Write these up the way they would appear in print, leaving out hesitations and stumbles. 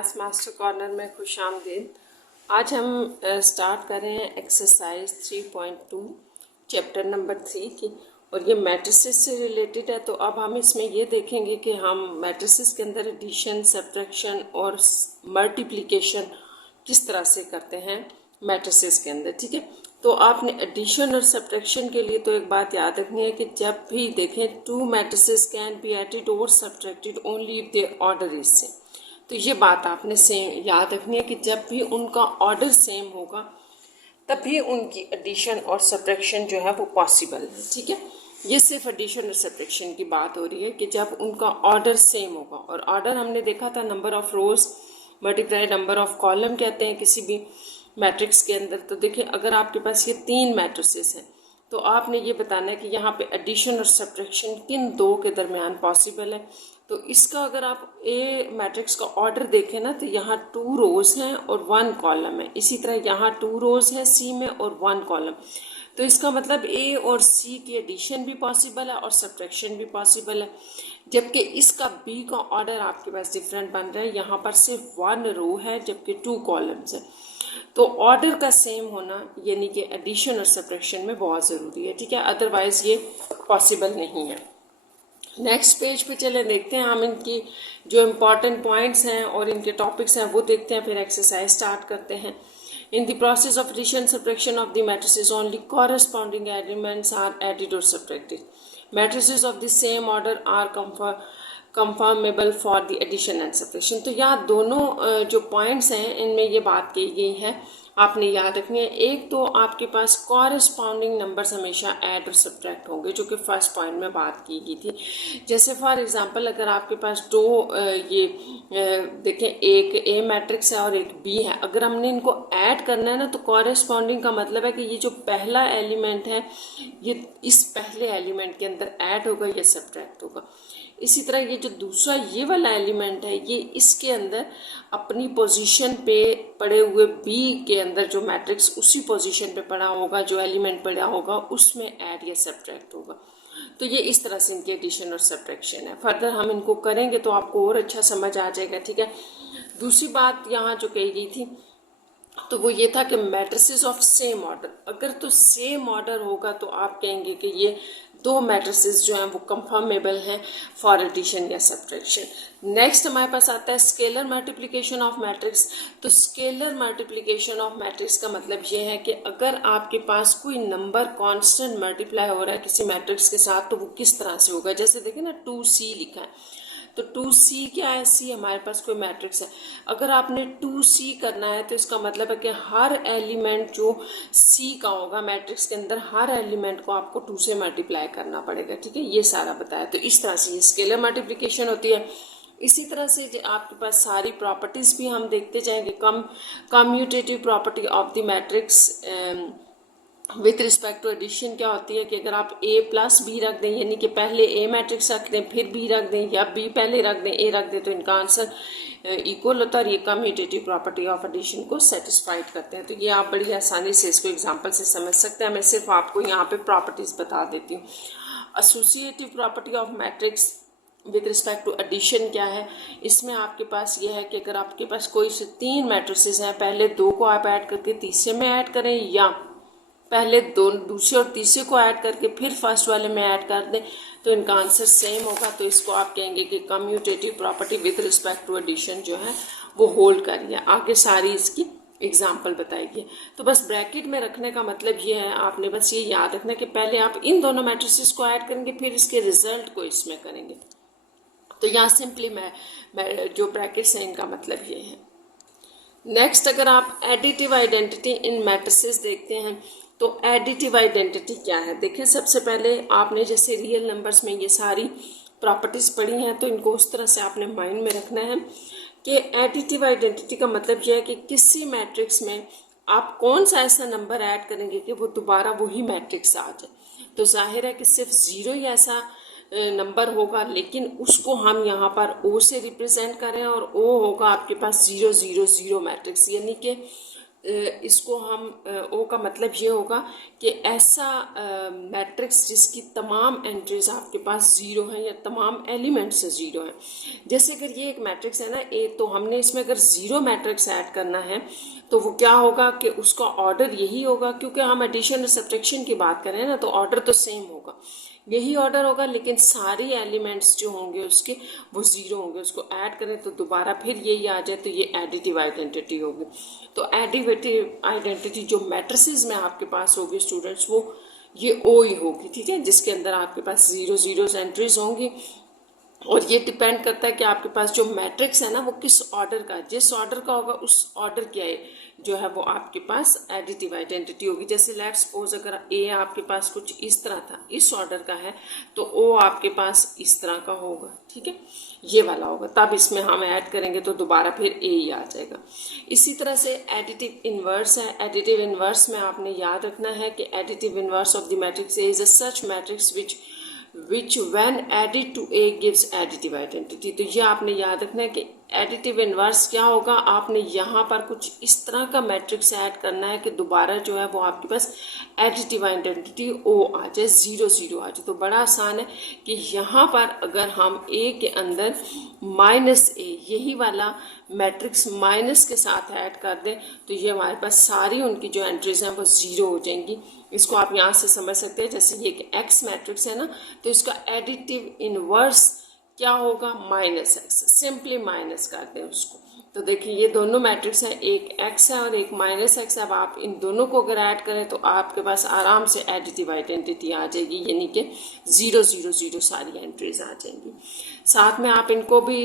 Maths master corner में खुश आमदीद। आज हम स्टार्ट कर रहे हैं एक्सरसाइज 3.2 चैप्टर नंबर 3 की, और ये मैट्रिसेस से रिलेटेड है। तो अब हम इसमें ये देखेंगे कि हम मैट्रिसेस के अंदर एडिशन, सब्ट्रैक्शन और मल्टीप्लिकेशन किस तरह से करते हैं मैट्रिसेस के अंदर। ठीक है, तो आपने एडिशन और सब्ट्रैक्शन के लिए तो एक बात याद रखनी है कि जब भी देखें two matrices can be added और subtracted only if they order is same. तो ये बात आपने सेम याद रखनी है कि जब भी उनका ऑर्डर सेम होगा तभी उनकी एडिशन और सब्ट्रैक्शन जो है वो पॉसिबल है। ठीक है, ये सिर्फ एडिशन और सब्ट्रैक्शन की बात हो रही है कि जब उनका ऑर्डर सेम होगा। और ऑर्डर हमने देखा था number of rose multiply number of column कहते हैं किसी भी मैट्रिक्स के अंदर। तो देखिए, अगर आपके पास ये 3 मैट्रिसेस हैं तो आपने ये बताना है कि यहाँ पे एडिशन और सब्ट्रैक्शन किन दो के दरमियान पॉसिबल है। तो इसका अगर आप ए मैट्रिक्स का ऑर्डर देखें ना, तो यहाँ 2 रोज हैं और 1 कॉलम है। इसी तरह यहाँ 2 रोज हैं सी में और 1 कॉलम। तो इसका मतलब ए और सी की एडिशन भी पॉसिबल है और सब्ट्रैक्शन भी पॉसिबल है, जबकि इसका बी का ऑर्डर आपके पास डिफरेंट बन रहा है। यहाँ पर सिर्फ 1 रो है जबकि 2 कॉलम्स है। तो ऑर्डर का सेम होना यानी कि एडिशन और सब्ट्रैक्शन में बहुत ज़रूरी है। ठीक है, अदरवाइज ये पॉसिबल नहीं है। नेक्स्ट पेज पे चले, देखते हैं हम इनकी जो इम्पॉर्टेंट पॉइंट्स हैं और इनके टॉपिक्स हैं वो देखते हैं, फिर एक्सरसाइज स्टार्ट करते हैं। In the process of addition subtraction of the matrices, only corresponding elements are added or subtracted. Matrices of the same order are conformable for the addition and subtraction. तो यहाँ दोनों जो पॉइंट्स हैं इनमें ये बात की गई है, आपने याद रखनी है। एक तो आपके पास कॉरस्पॉन्डिंग नंबर्स हमेशा ऐड और सब्ट्रैक्ट होंगे, जो कि फर्स्ट पॉइंट में बात की गई थी। जैसे फॉर एग्जांपल अगर आपके पास दो देखें, एक ए मैट्रिक्स है और एक बी है, अगर हमने इनको ऐड करना है ना, तो कॉरस्पॉन्डिंग का मतलब है कि ये जो पहला एलिमेंट है ये इस पहले एलिमेंट के अंदर ऐड होगा या सब्ट्रैक्ट होगा। इसी तरह ये जो दूसरा ये वाला एलिमेंट है ये इसके अंदर अपनी पोजीशन पे पड़े हुए बी के अंदर जो मैट्रिक्स उसी पोजीशन पे पड़ा होगा, जो एलिमेंट पड़ा होगा उसमें ऐड या सब्ट्रैक्ट होगा। तो ये इस तरह से इनकी एडिशन और सब्ट्रैक्शन है। फर्दर हम इनको करेंगे तो आपको और अच्छा समझ आ जाएगा। ठीक है, दूसरी बात यहाँ जो कही गई थी तो वो ये था कि मैट्रिसेस ऑफ सेम ऑर्डर, अगर तो सेम ऑर्डर होगा तो आप कहेंगे कि ये दो मैट्रिसेस जो हैं वो कंफर्मेबल हैं फॉर एडिशन या सब्ट्रैक्शन। नेक्स्ट हमारे पास आता है स्केलर मल्टीप्लिकेशन ऑफ मैट्रिक्स। तो स्केलर मल्टीप्लिकेशन ऑफ मैट्रिक्स का मतलब ये है कि अगर आपके पास कोई नंबर कांस्टेंट मल्टीप्लाई हो रहा है किसी मैट्रिक्स के साथ तो वो किस तरह से होगा। जैसे देखिए ना 2c लिखा है, तो 2c क्या है, c हमारे पास कोई मैट्रिक्स है। अगर आपने 2c करना है तो इसका मतलब है कि हर एलिमेंट जो c का होगा मैट्रिक्स के अंदर, हर एलिमेंट को आपको 2 से मल्टीप्लाई करना पड़ेगा। ठीक है, ये सारा बताया। तो इस तरह से ये स्केलर मल्टीप्लिकेशन होती है। इसी तरह से जो आपके पास सारी प्रॉपर्टीज़ भी हम देखते जाएंगे। Commutative property of the matrix with respect to addition क्या होती है कि अगर आप a प्लस बी रख दें, यानी कि पहले a मैट्रिक्स रख दें फिर b रख दें, या b पहले रख दें a रख दें, तो इनका आंसर इक्वल होता है और ये कम्यूटेटिव प्रॉपर्टी ऑफ एडिशन को सेटिस्फाइड करते हैं। तो ये आप बड़ी आसानी से इसको एग्जांपल से समझ सकते हैं। मैं सिर्फ आपको यहाँ पे प्रॉपर्टीज़ बता देती हूँ। Associative property of matrix with respect to addition क्या है, इसमें आपके पास ये है कि अगर आपके पास कोई से 3 मैट्रिसेस हैं, पहले 2 को आप ऐड करके तीसरे में ऐड करें, या पहले दूसरे और तीसरे को ऐड करके फिर फर्स्ट वाले में ऐड कर दें, तो इनका आंसर सेम होगा। तो इसको आप कहेंगे कि commutative property with respect to addition जो है वो होल्ड कर रही है। आगे सारी इसकी एग्जाम्पल बताइए। तो बस ब्रैकेट में रखने का मतलब ये है, आपने बस ये याद रखना कि पहले आप इन दोनों मैट्रिसेस को ऐड करेंगे फिर इसके रिजल्ट को इसमें करेंगे। तो यहाँ सिंपली मैं जो ब्रैकेट्स हैं इनका मतलब ये है। नेक्स्ट, अगर आप एडिटिव आइडेंटिटी इन मैट्रिसेस देखते हैं तो एडिटिव आइडेंटिटी क्या है। देखिए, सबसे पहले आपने जैसे रियल नंबर्स में ये सारी प्रॉपर्टीज़ पढ़ी हैं तो इनको उस तरह से आपने माइंड में रखना है कि एडिटिव आइडेंटिटी का मतलब यह है कि किसी मैट्रिक्स में आप कौन सा ऐसा नंबर ऐड करेंगे कि वो दोबारा वही मैट्रिक्स आ जाए। तो जाहिर है कि सिर्फ 0 ही ऐसा नंबर होगा, लेकिन उसको हम यहाँ पर O से रिप्रेजेंट करें और O होगा आपके पास 0 0 0 मैट्रिक्स, यानी कि इसको हम ओ का मतलब ये होगा कि ऐसा मैट्रिक्स जिसकी तमाम एंट्रीज आपके पास ज़ीरो हैं या तमाम एलिमेंट्स ज़ीरो हैं। जैसे अगर ये एक मैट्रिक्स है ना ए, तो हमने इसमें अगर ज़ीरो मैट्रिक्स ऐड करना है तो वो क्या होगा कि उसका ऑर्डर यही होगा, क्योंकि हम एडिशन और सब्ट्रैक्शन की बात करें ना तो ऑर्डर तो सेम होगा, यही ऑर्डर होगा, लेकिन सारी एलिमेंट्स जो होंगे उसके वो ज़ीरो होंगे। उसको ऐड करें तो दोबारा फिर यही आ जाए तो ये एडिटिव आइडेंटिटी होगी। तो एडिटिव आइडेंटिटी जो मैट्रिसेस में आपके पास होगी स्टूडेंट्स, वो ये ओ ही होगी, ठीक है, जिसके अंदर आपके पास ज़ीरो ज़ीरो एंट्रीज होंगी। और ये डिपेंड करता है कि आपके पास जो मैट्रिक्स है ना वो किस ऑर्डर का, जिस ऑर्डर का होगा उस ऑर्डर क्या है जो है वो आपके पास एडिटिव आइडेंटिटी होगी। जैसे लेट्स सपोज अगर ए आपके पास कुछ इस तरह था, इस ऑर्डर का है, तो ओ आपके पास इस तरह का होगा, ठीक है, ये वाला होगा, तब इसमें हम ऐड करेंगे तो दोबारा फिर ए ही आ जाएगा। इसी तरह से एडिटिव इन्वर्स है। एडिटिव इन्वर्स में आपने याद रखना है कि additive inverse of the matrix A is a such matrix which when added to A gives additive identity। तो ये आपने याद रखना है कि एडिटिव इन्वर्स क्या होगा, आपने यहाँ पर कुछ इस तरह का मैट्रिक्स ऐड करना है कि दोबारा जो है वो आपके पास एडिटिव आइडेंटिटी ओ आ जाए, ज़ीरो ज़ीरो आ जाए। तो बड़ा आसान है कि यहाँ पर अगर हम ए के अंदर माइनस ए यही वाला मैट्रिक्स माइनस के साथ ऐड कर दें तो ये हमारे पास सारी उनकी जो एंट्रीज हैं वो ज़ीरो हो जाएंगी। इसको आप यहाँ से समझ सकते हैं, जैसे ये एक एक्स मैट्रिक्स है ना, तो इसका एडिटिव इनवर्स क्या होगा, माइनस एक्स, सिंपली माइनस कर दें उसको। तो देखिए ये दोनों मैट्रिक्स हैं, एक एक्स है और एक माइनस एक्स। अब आप इन दोनों को अगर ऐड करें तो आपके पास आराम से एडिटिव आइडेंटिटी आ जाएगी, यानी कि ज़ीरो ज़ीरो ज़ीरो सारी एंट्रीज आ जाएंगी। साथ में आप इनको भी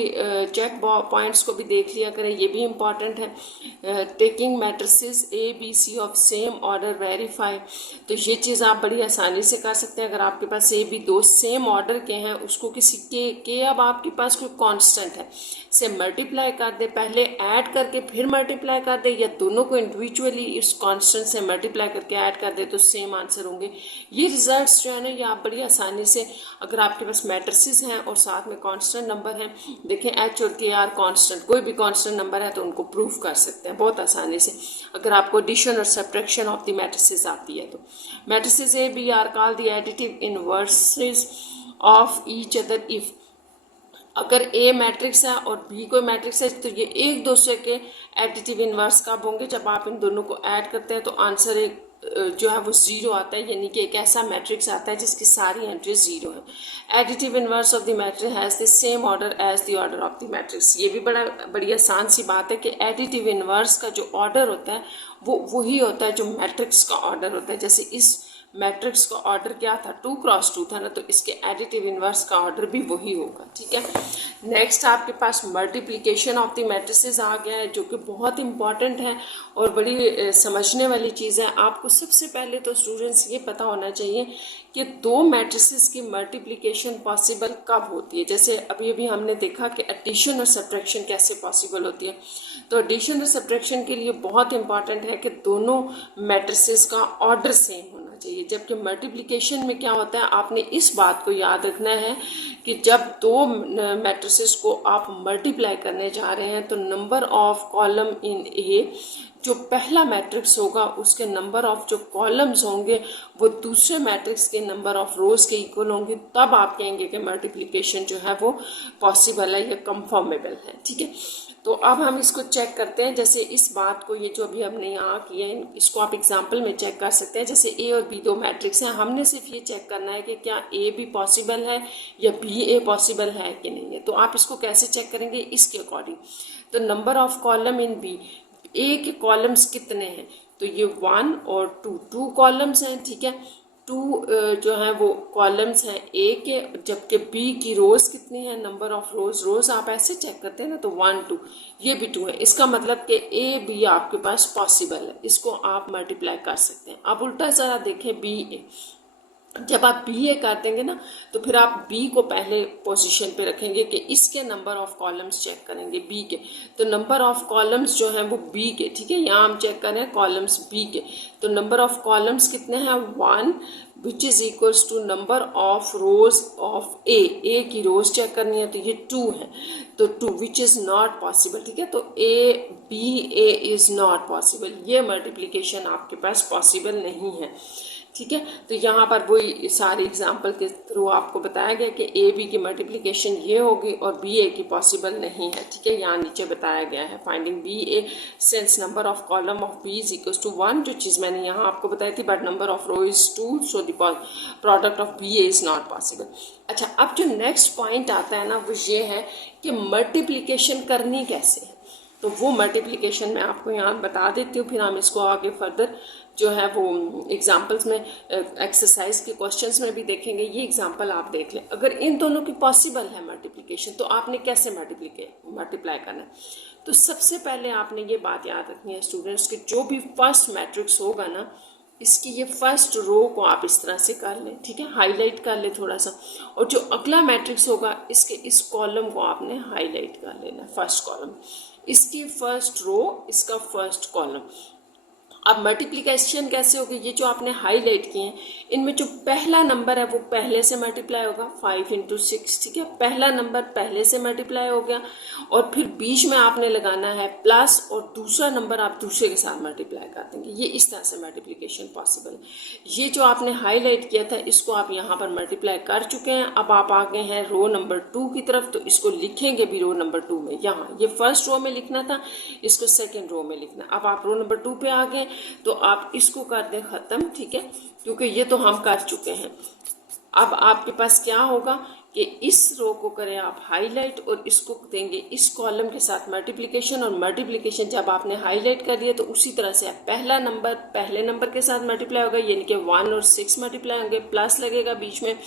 चेक पॉइंट्स को भी देख लिया करें, ये भी इम्पॉर्टेंट है। Taking matrices A B C of same order verify, तो ये चीज़ आप बड़ी आसानी से कर सकते हैं। अगर आपके पास ए बी दो सेम ऑर्डर के हैं, उसको किसी के अब आपके पास कोई कांस्टेंट है से मल्टीप्लाई कर दे, पहले ऐड करके फिर मल्टीप्लाई कर दे, या दोनों को इंडिविजुअली इस कांस्टेंट से मल्टीप्लाई करके ऐड कर दे, तो सेम आंसर होंगे। ये रिजल्ट्स जो है ना ये आप बड़ी आसानी से, अगर आपके पास मैट्रिसेस हैं और साथ में कांस्टेंट नंबर है, देखें एच और के आर कांस्टेंट, कोई भी कांस्टेंट नंबर है तो उनको प्रूव कर सकते हैं बहुत आसानी से, अगर आपको एडिशन और सब्ट्रैक्शन ऑफ द मैट्रिसेस आती है तो। Matrices A B are called the additive inverses of each other if, अगर ए मैट्रिक्स है और बी कोई मैट्रिक्स है तो ये एक दूसरे के एडिटिव इनवर्स कब होंगे, जब आप इन दोनों को ऐड करते हैं तो आंसर एक जो है वो ज़ीरो आता है, यानी कि एक ऐसा मैट्रिक्स आता है जिसकी सारी एंट्रीज ज़ीरो है। Additive inverse of the matrix has the same order as the order of the matrix. ये भी बड़ी आसान सी बात है कि एडिटिव इनवर्स का जो ऑर्डर होता है वो वही होता है जो मैट्रिक्स का ऑर्डर होता है। जैसे इस मैट्रिक्स का ऑर्डर क्या था, 2x2 था ना, तो इसके एडिटिव इनवर्स का ऑर्डर भी वही होगा, ठीक है। नेक्स्ट आपके पास मल्टीप्लिकेशन ऑफ द मैट्रिसेस आ गया है, जो कि बहुत इंपॉर्टेंट है और बड़ी समझने वाली चीज़ है। आपको सबसे पहले तो स्टूडेंट्स ये पता होना चाहिए कि दो मैट्रिसेस की मल्टीप्लिकेशन पॉसिबल कब होती है। जैसे अभी अभी हमने देखा कि एडिशन और सब्ट्रैक्शन कैसे पॉसिबल होती है, तो एडिशन और सब्ट्रैक्शन के लिए बहुत इंपॉर्टेंट है कि दोनों मैट्रिसेस का ऑर्डर सेम होना चाहिए। जबकि मल्टीप्लिकेशन में क्या होता है, आपने इस बात को याद रखना है कि जब दो मैट्रिसेस को आप मल्टीप्लाई करने जा रहे हैं तो नंबर ऑफ कॉलम इन ए, जो पहला मैट्रिक्स होगा उसके नंबर ऑफ जो कॉलम्स होंगे वो दूसरे मैट्रिक्स के नंबर ऑफ रोज के इक्वल होंगे, तब आप कहेंगे कि मल्टीप्लिकेशन जो है वो पॉसिबल है या कंफर्मेबल है, ठीक है। तो अब हम इसको चेक करते हैं। जैसे इस बात को, ये जो अभी हमने यहाँ किया है, इसको आप एग्जाम्पल में चेक कर सकते हैं। जैसे ए और बी दो मैट्रिक्स हैं, हमने सिर्फ ये चेक करना है कि क्या ए भी पॉसिबल है या बी ए पॉसिबल है कि नहीं है। तो आप इसको कैसे चेक करेंगे, इसके अकॉर्डिंग। तो number of column in B, A के कॉलम्स कितने हैं, तो ये 1 और 2 कॉलम्स हैं, ठीक है। 2 जो है वो कॉलम्स हैं ए के, जबकि बी की रोज कितनी है, नंबर ऑफ रोज आप ऐसे चेक करते हैं ना, तो 1 2, ये भी 2 है। इसका मतलब कि ए बी आपके पास पॉसिबल है, इसको आप मल्टीप्लाई कर सकते हैं। अब उल्टा ज़रा देखें बी ए, जब आप बी ए कर देंगे ना तो फिर आप बी को पहले पोजीशन पे रखेंगे कि इसके नंबर ऑफ कॉलम्स चेक करेंगे बी के। तो नंबर ऑफ कॉलम्स जो हैं वो बी के, ठीक है, यहाँ हम चेक करें कॉलम्स बी के। तो नंबर ऑफ कॉलम्स कितने हैं, 1, which is equals to number of rows of A की रोज चेक करनी है तो ये 2 है, तो 2 विच इज नॉट पॉसिबल, ठीक है। तो A B A is not possible, ये मल्टीप्लीकेशन आपके पास पॉसिबल नहीं है, ठीक है। तो यहाँ पर वही सारे एग्जाम्पल के थ्रू आपको बताया गया कि ए बी की मल्टीप्लिकेशन ये होगी और बी ए की पॉसिबल नहीं है, ठीक है। यहाँ नीचे बताया गया है finding B A since number of column of B is equal to 1, जो चीज़ मैंने यहाँ आपको बताई थी, but number of row is 2, so the product of B A is not possible. अच्छा, अब जो नेक्स्ट पॉइंट आता है ना वो ये है कि मल्टीप्लिकेशन करनी कैसे है। तो वो मल्टीप्लिकेशन मैं आपको यहाँ बता देती हूँ, फिर हम इसको आगे फर्दर जो है वो एग्जाम्पल्स में एक्सरसाइज के क्वेश्चंस में भी देखेंगे। ये एग्जाम्पल आप देख लें, अगर इन दोनों की पॉसिबल है मल्टीप्लिकेशन तो आपने कैसे मल्टीप्लाई करना है। तो सबसे पहले आपने ये बात याद रखनी है स्टूडेंट्स कि जो भी फर्स्ट मैट्रिक्स होगा ना, इसकी ये फर्स्ट रो को आप इस तरह से कर लें, ठीक है, हाईलाइट कर लें थोड़ा सा, और जो अगला मैट्रिक्स होगा इसके इस कॉलम को आपने हाईलाइट कर लेना, फर्स्ट कॉलम, इसकी फर्स्ट रो, इसका फर्स्ट कॉलम। अब मल्टीप्लिकेशन कैसे होगी, ये जो आपने हाईलाइट किए हैं इनमें जो पहला नंबर है वो पहले से मल्टीप्लाई होगा, 5 × 6, ठीक है, पहला नंबर पहले से मल्टीप्लाई हो गया, और फिर बीच में आपने लगाना है प्लस, और दूसरा नंबर आप दूसरे के साथ मल्टीप्लाई कर देंगे। ये इस तरह से मल्टीप्लिकेशन पॉसिबल है। ये जो आपने हाईलाइट किया था इसको आप यहाँ पर मल्टीप्लाई कर चुके हैं। अब आप आ गए हैं रो नंबर 2 की तरफ, तो इसको लिखेंगे भी रो नंबर 2 में। यहाँ ये फर्स्ट रो में लिखना था, इसको सेकेंड रो में लिखना। अब आप रो नंबर 2 पे आ गए तो आप इसको कर दें ख़त्म, ठीक है, क्योंकि ये तो हम कर चुके हैं। अब आपके पास क्या होगा कि इस रो को करें आप हाईलाइट और इसको देंगे इस कॉलम के साथ मल्टीप्लिकेशन, और मल्टीप्लिकेशन जब आपने हाईलाइट कर दिया तो उसी तरह से पहला नंबर पहले नंबर के साथ मल्टीप्लाई होगा, यानी कि 1 और 6 मल्टीप्लाई होंगे, प्लस लगेगा बीच में,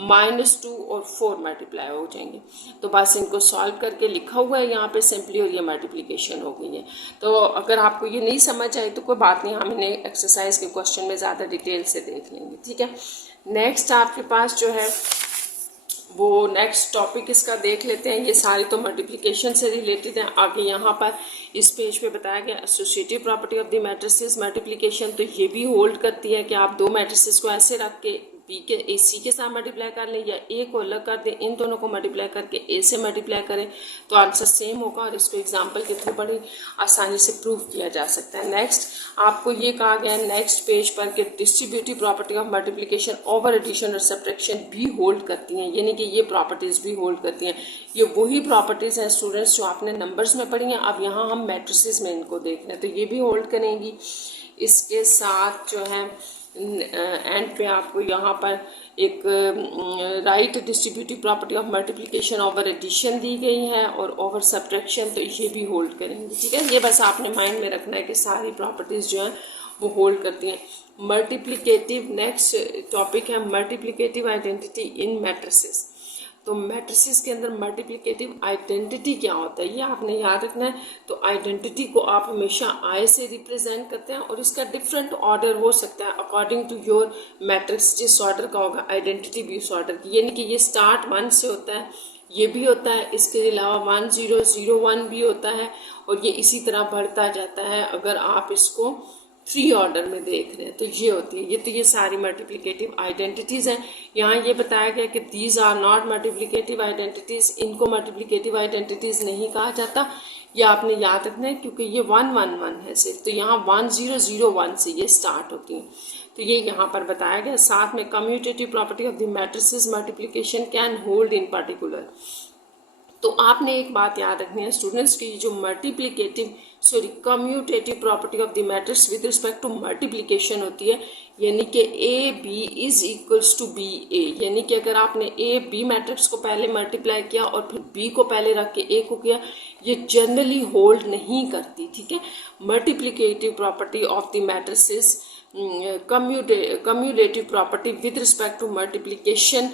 -2 और 4 मल्टीप्लाई हो जाएंगे। तो बस इनको सॉल्व करके लिखा हुआ है यहाँ पे सिंपली, और ये मल्टीप्लिकेशन हो गई है। तो अगर आपको ये नहीं समझ आए तो कोई बात नहीं, हम इन्हें एक्सरसाइज के क्वेश्चन में ज़्यादा डिटेल से देख लेंगे, ठीक है। नेक्स्ट आपके पास जो है वो नेक्स्ट टॉपिक इसका देख लेते हैं। ये सारी तो मल्टीप्लिकेशन से रिलेटेड है। आगे यहाँ पर इस पेज पे बताया गया associative property of the matrices multiplication, तो ये भी होल्ड करती है कि आप दो मैट्रिसेस को ऐसे रख के बी के ए सी के साथ मल्टीप्लाई कर लें, या ए को अलग कर दें, इन दोनों को मल्टीप्लाई करके ए से मल्टीप्लाई करें तो आंसर सेम होगा, और इसको एग्जांपल के थ्रू बड़ी आसानी से प्रूव किया जा सकता है। नेक्स्ट आपको ये कहा गया है नेक्स्ट पेज पर कि distributive property of multiplication over addition और सब्ट्रैक्शन भी होल्ड करती हैं, यानी कि ये प्रॉपर्टीज़ भी होल्ड करती हैं। ये वही प्रॉपर्टीज़ हैं स्टूडेंट्स जो आपने नंबर्स में पढ़ी हैं, अब यहाँ हम मैट्रिसेस में इनको देख रहे हैं, तो ये भी होल्ड करेंगी। इसके साथ जो है एंड पे आपको यहाँ पर एक right distributive property of multiplication over addition दी गई है, और ओवर सब्ट्रैक्शन, तो ये भी होल्ड करेंगे, ठीक है। ये बस आपने माइंड में रखना है कि सारी प्रॉपर्टीज़ जो हैं वो होल्ड करती हैं। मल्टीप्लिकेटिव नेक्स्ट टॉपिक है मल्टीप्लिकेटिव आइडेंटिटी इन मैट्रिसेस। तो मैट्रिसेस के अंदर मल्टीप्लिकेटिव आइडेंटिटी क्या होता है ये आपने याद रखना है। तो आइडेंटिटी को आप हमेशा आई से रिप्रेजेंट करते हैं, और इसका डिफरेंट ऑर्डर हो सकता है अकॉर्डिंग टू योर मैट्रिक्स। जिस ऑर्डर का होगा आइडेंटिटी भी उस ऑर्डर की, यानी कि ये स्टार्ट 1 से होता है, ये भी होता है, इसके अलावा 1 0 0 1 भी होता है, और ये इसी तरह बढ़ता जाता है। अगर आप इसको 3 ऑर्डर में देख रहे हैं तो ये होती है। ये सारी मल्टीप्लिकेटिव आइडेंटिटीज़ हैं। यहाँ ये बताया गया कि these are not multiplicative identities, इनको मल्टीप्लिकेटिव आइडेंटिटीज़ नहीं कहा जाता। ये आपने याद रखना है क्योंकि ये 1 1 1 है सिर्फ, तो यहाँ 1 0 0 1 से ये स्टार्ट होती हैं। तो ये यहाँ पर बताया गया। साथ में commutative property of the matrices multiplication can hold in particular. तो आपने एक बात याद रखनी है स्टूडेंट्स की, जो commutative property of the matrix with respect to multiplication होती है, यानी कि A B is equals to B A, यानी कि अगर आपने ए बी मैट्रिक्स को पहले मल्टीप्लाई किया और फिर बी को पहले रख के ए को किया, ये जनरली होल्ड नहीं करती, ठीक है। Multiplicative property of the matrices cumulative property with respect to multiplication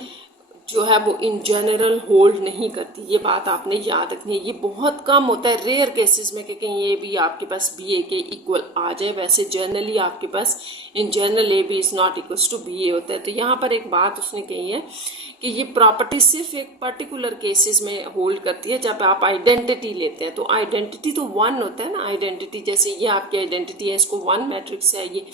जो है वो इन जनरल होल्ड नहीं करती। ये बात आपने याद रखनी है। ये बहुत कम होता है, रेयर केसेस में कि कहीं ए बी आपके पास बी ए के इक्वल आ जाए। वैसे जनरली आपके पास in general A B is not equals to B A होता है। तो यहाँ पर एक बात उसने कही है कि ये प्रॉपर्टी सिर्फ एक पर्टिकुलर केसेस में होल्ड करती है जब आप आइडेंटिटी लेते हैं। तो आइडेंटिटी तो वन होता है ना, आइडेंटिटी जैसे ये आपकी आइडेंटिटी है, इसको वन मैट्रिक्स है ये,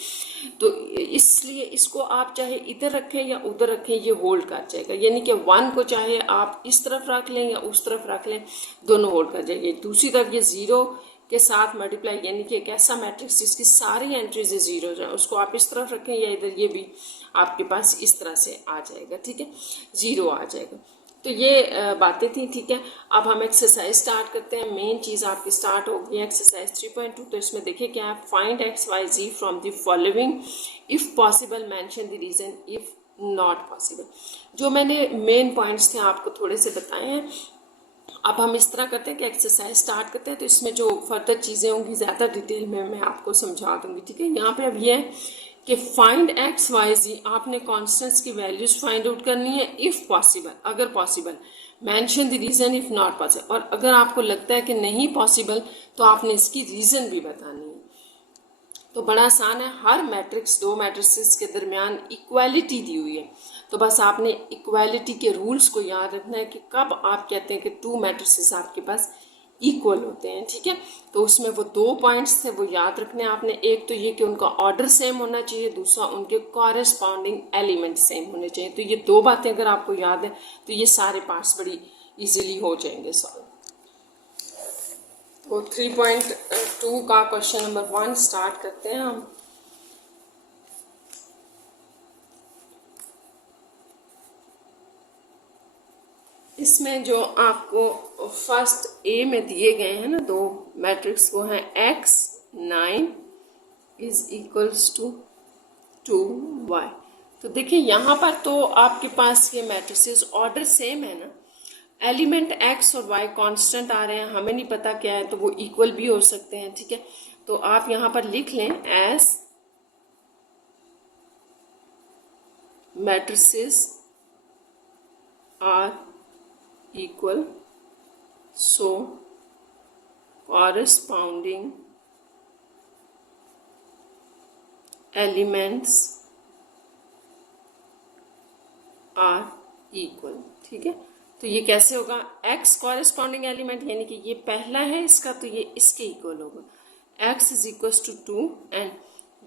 तो इसलिए इसको आप चाहे इधर रखें या उधर रखें ये होल्ड कर जाएगा। यानी कि वन को चाहे आप इस तरफ रख लें या उस तरफ रख लें, दोनों होल्ड कर जाएंगे। दूसरी तरफ ये जीरो के साथ मल्टीप्लाई, यानी कि एक ऐसा मैट्रिक्स जिसकी सारी एंट्रीज जीरो है, उसको आप इस तरफ रखें या इधर, ये भी आपके पास इस तरह से आ जाएगा। ठीक है, जीरो आ जाएगा। तो ये बातें थी। ठीक है, अब हम एक्सरसाइज स्टार्ट करते हैं। मेन चीज़ आपकी स्टार्ट हो गई है एक्सरसाइज 3.2। तो इसमें देखिए क्या है, find X Y Z from the following, if possible mention the reason, if not possible. जो मैंने मेन पॉइंट्स थे आपको थोड़े से बताए हैं। अब हम इस तरह करते हैं कि एक्सरसाइज स्टार्ट करते हैं, तो इसमें जो फर्दर चीज़ें होंगी ज़्यादा डिटेल में मैं आपको समझा दूंगी। ठीक है, यहाँ पे अब ये है कि फाइंड एक्स वाई जी, आपने कॉन्स्टेंट्स की वैल्यूज फाइंड आउट करनी है इफ़ पॉसिबल, अगर possible, mention the reason if not possible. और अगर आपको लगता है कि नहीं पॉसिबल तो आपने इसकी रीज़न भी बतानी है। तो बड़ा आसान है, हर मैट्रिक्स, दो मैट्रिक्स के दरमियान इक्वालिटी दी हुई है, तो बस आपने इक्वालिटी के रूल्स को याद रखना है कि कब आप कहते हैं कि टू मैट्रिक्स आपके पास इक्वल होते हैं। ठीक है, तो उसमें वो दो पॉइंट्स थे वो याद रखने आपने। एक तो ये कि उनका ऑर्डर सेम होना चाहिए, दूसरा उनके कॉरेस्पॉन्डिंग एलिमेंट सेम होने चाहिए। तो ये दो बातें अगर आपको याद है तो ये सारे पार्ट्स बड़ी इजीली हो जाएंगे सॉल्व। तो 3.2 का क्वेश्चन नंबर 1 स्टार्ट करते हैं हम। इसमें जो आपको फर्स्ट ए में दिए गए हैं ना दो मैट्रिक्स, वो हैं x 9 is equals to 2y। तो देखिए यहाँ पर तो आपके पास ये मैट्रिसेस ऑर्डर सेम है ना, एलिमेंट x और y कांस्टेंट आ रहे हैं, हमें नहीं पता क्या है, तो वो इक्वल भी हो सकते हैं। ठीक है, तो आप यहाँ पर लिख लें as matrices are equal, so corresponding elements are equal। ठीक है, तो ये कैसे होगा, x कॉरेस्पॉन्डिंग एलिमेंट यानी कि ये पहला है इसका, तो ये इसके इक्वल होगा, x is equal to 2, and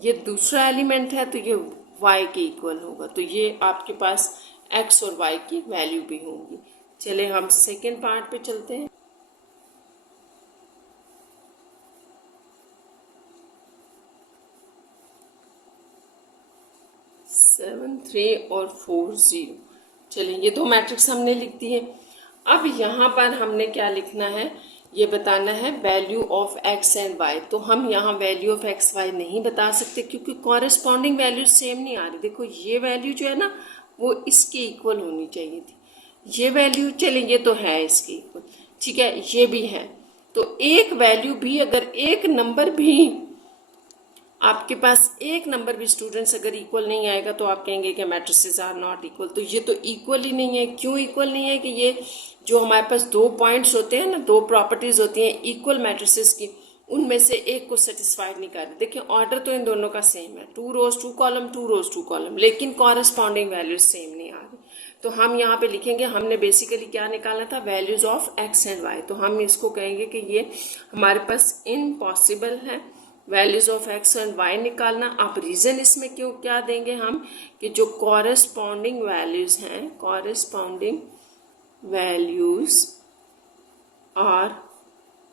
ये दूसरा एलिमेंट है तो ये y के इक्वल होगा। तो ये आपके पास x और y की वैल्यू भी होंगी। चले हम सेकेंड पार्ट पे चलते हैं। 7 3 और 4 0। चलिए ये दो मैट्रिक्स हमने लिख दिए। अब यहाँ पर हमने क्या लिखना है, ये बताना है value of X and Y. तो हम यहाँ वैल्यू ऑफ एक्स वाई नहीं बता सकते क्योंकि कॉरेस्पॉन्डिंग वैल्यू सेम नहीं आ रही। देखो ये वैल्यू जो है ना वो इसके इक्वल होनी चाहिए थी, ये वैल्यू चलिए ये तो है इसके इक्वल, ठीक है, ये भी है। तो एक वैल्यू भी अगर एक नंबर भी आपके पास, एक नंबर भी स्टूडेंट्स अगर इक्वल नहीं आएगा तो आप कहेंगे कि मैट्रिसेस आर नॉट इक्वल। तो ये तो इक्वल ही नहीं है। क्यों इक्वल नहीं है कि ये जो हमारे पास दो पॉइंट्स होते हैं ना, दो प्रॉपर्टीज होती हैं इक्वल मैट्रिसेस की, उनमें से एक को सेटिस्फाइड नहीं कर रहे। देखिए ऑर्डर तो इन दोनों का सेम है, 2 रोज 2 कॉलम 2 रोज 2 कॉलम, लेकिन कॉरेस्पॉन्डिंग वैल्यूज सेम नहीं आ रही। तो हम यहाँ पे लिखेंगे, हमने बेसिकली क्या निकालना था, values of X and Y. तो हम इसको कहेंगे कि ये हमारे पास इम्पॉसिबल है values of X and Y निकालना। आप रीजन इसमें क्यों क्या देंगे हम, कि जो कॉरेस्पॉन्डिंग वैल्यूज हैं, corresponding values are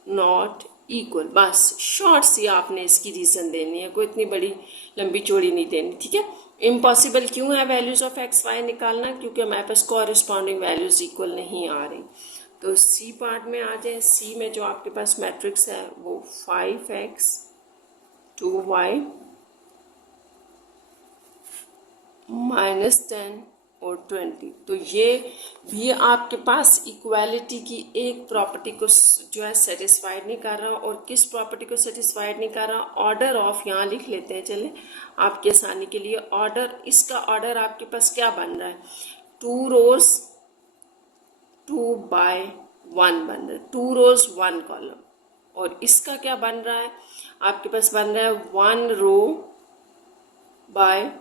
not equal. बस शॉर्ट सी आपने इसकी रीजन देनी है, कोई इतनी बड़ी लंबी चौड़ी नहीं देनी। ठीक है, इम्पॉसिबल क्यों है वैल्यूज ऑफ एक्स वाई निकालना, क्योंकि हमारे पास कॉरेस्पॉन्डिंग वैल्यूज इक्वल नहीं आ रही। तो सी पार्ट में आ जाए। सी में जो आपके पास मैट्रिक्स है वो 5x 2y -10 और 20। तो ये भी आपके पास इक्वालिटी की एक प्रॉपर्टी को जो है सेटिस्फाइड नहीं कर रहा। और किस प्रॉपर्टी को सेटिस्फाइड नहीं कर रहा, ऑर्डर ऑफ, यहाँ लिख लेते हैं चले आपकी आसानी के लिए। ऑर्डर, इसका ऑर्डर आपके पास क्या बन रहा है, 2 रोज 2/1 बन रहा है, 2 रोज 1 कॉलम। और इसका क्या बन रहा है, आपके पास बन रहा है 1 रो बाय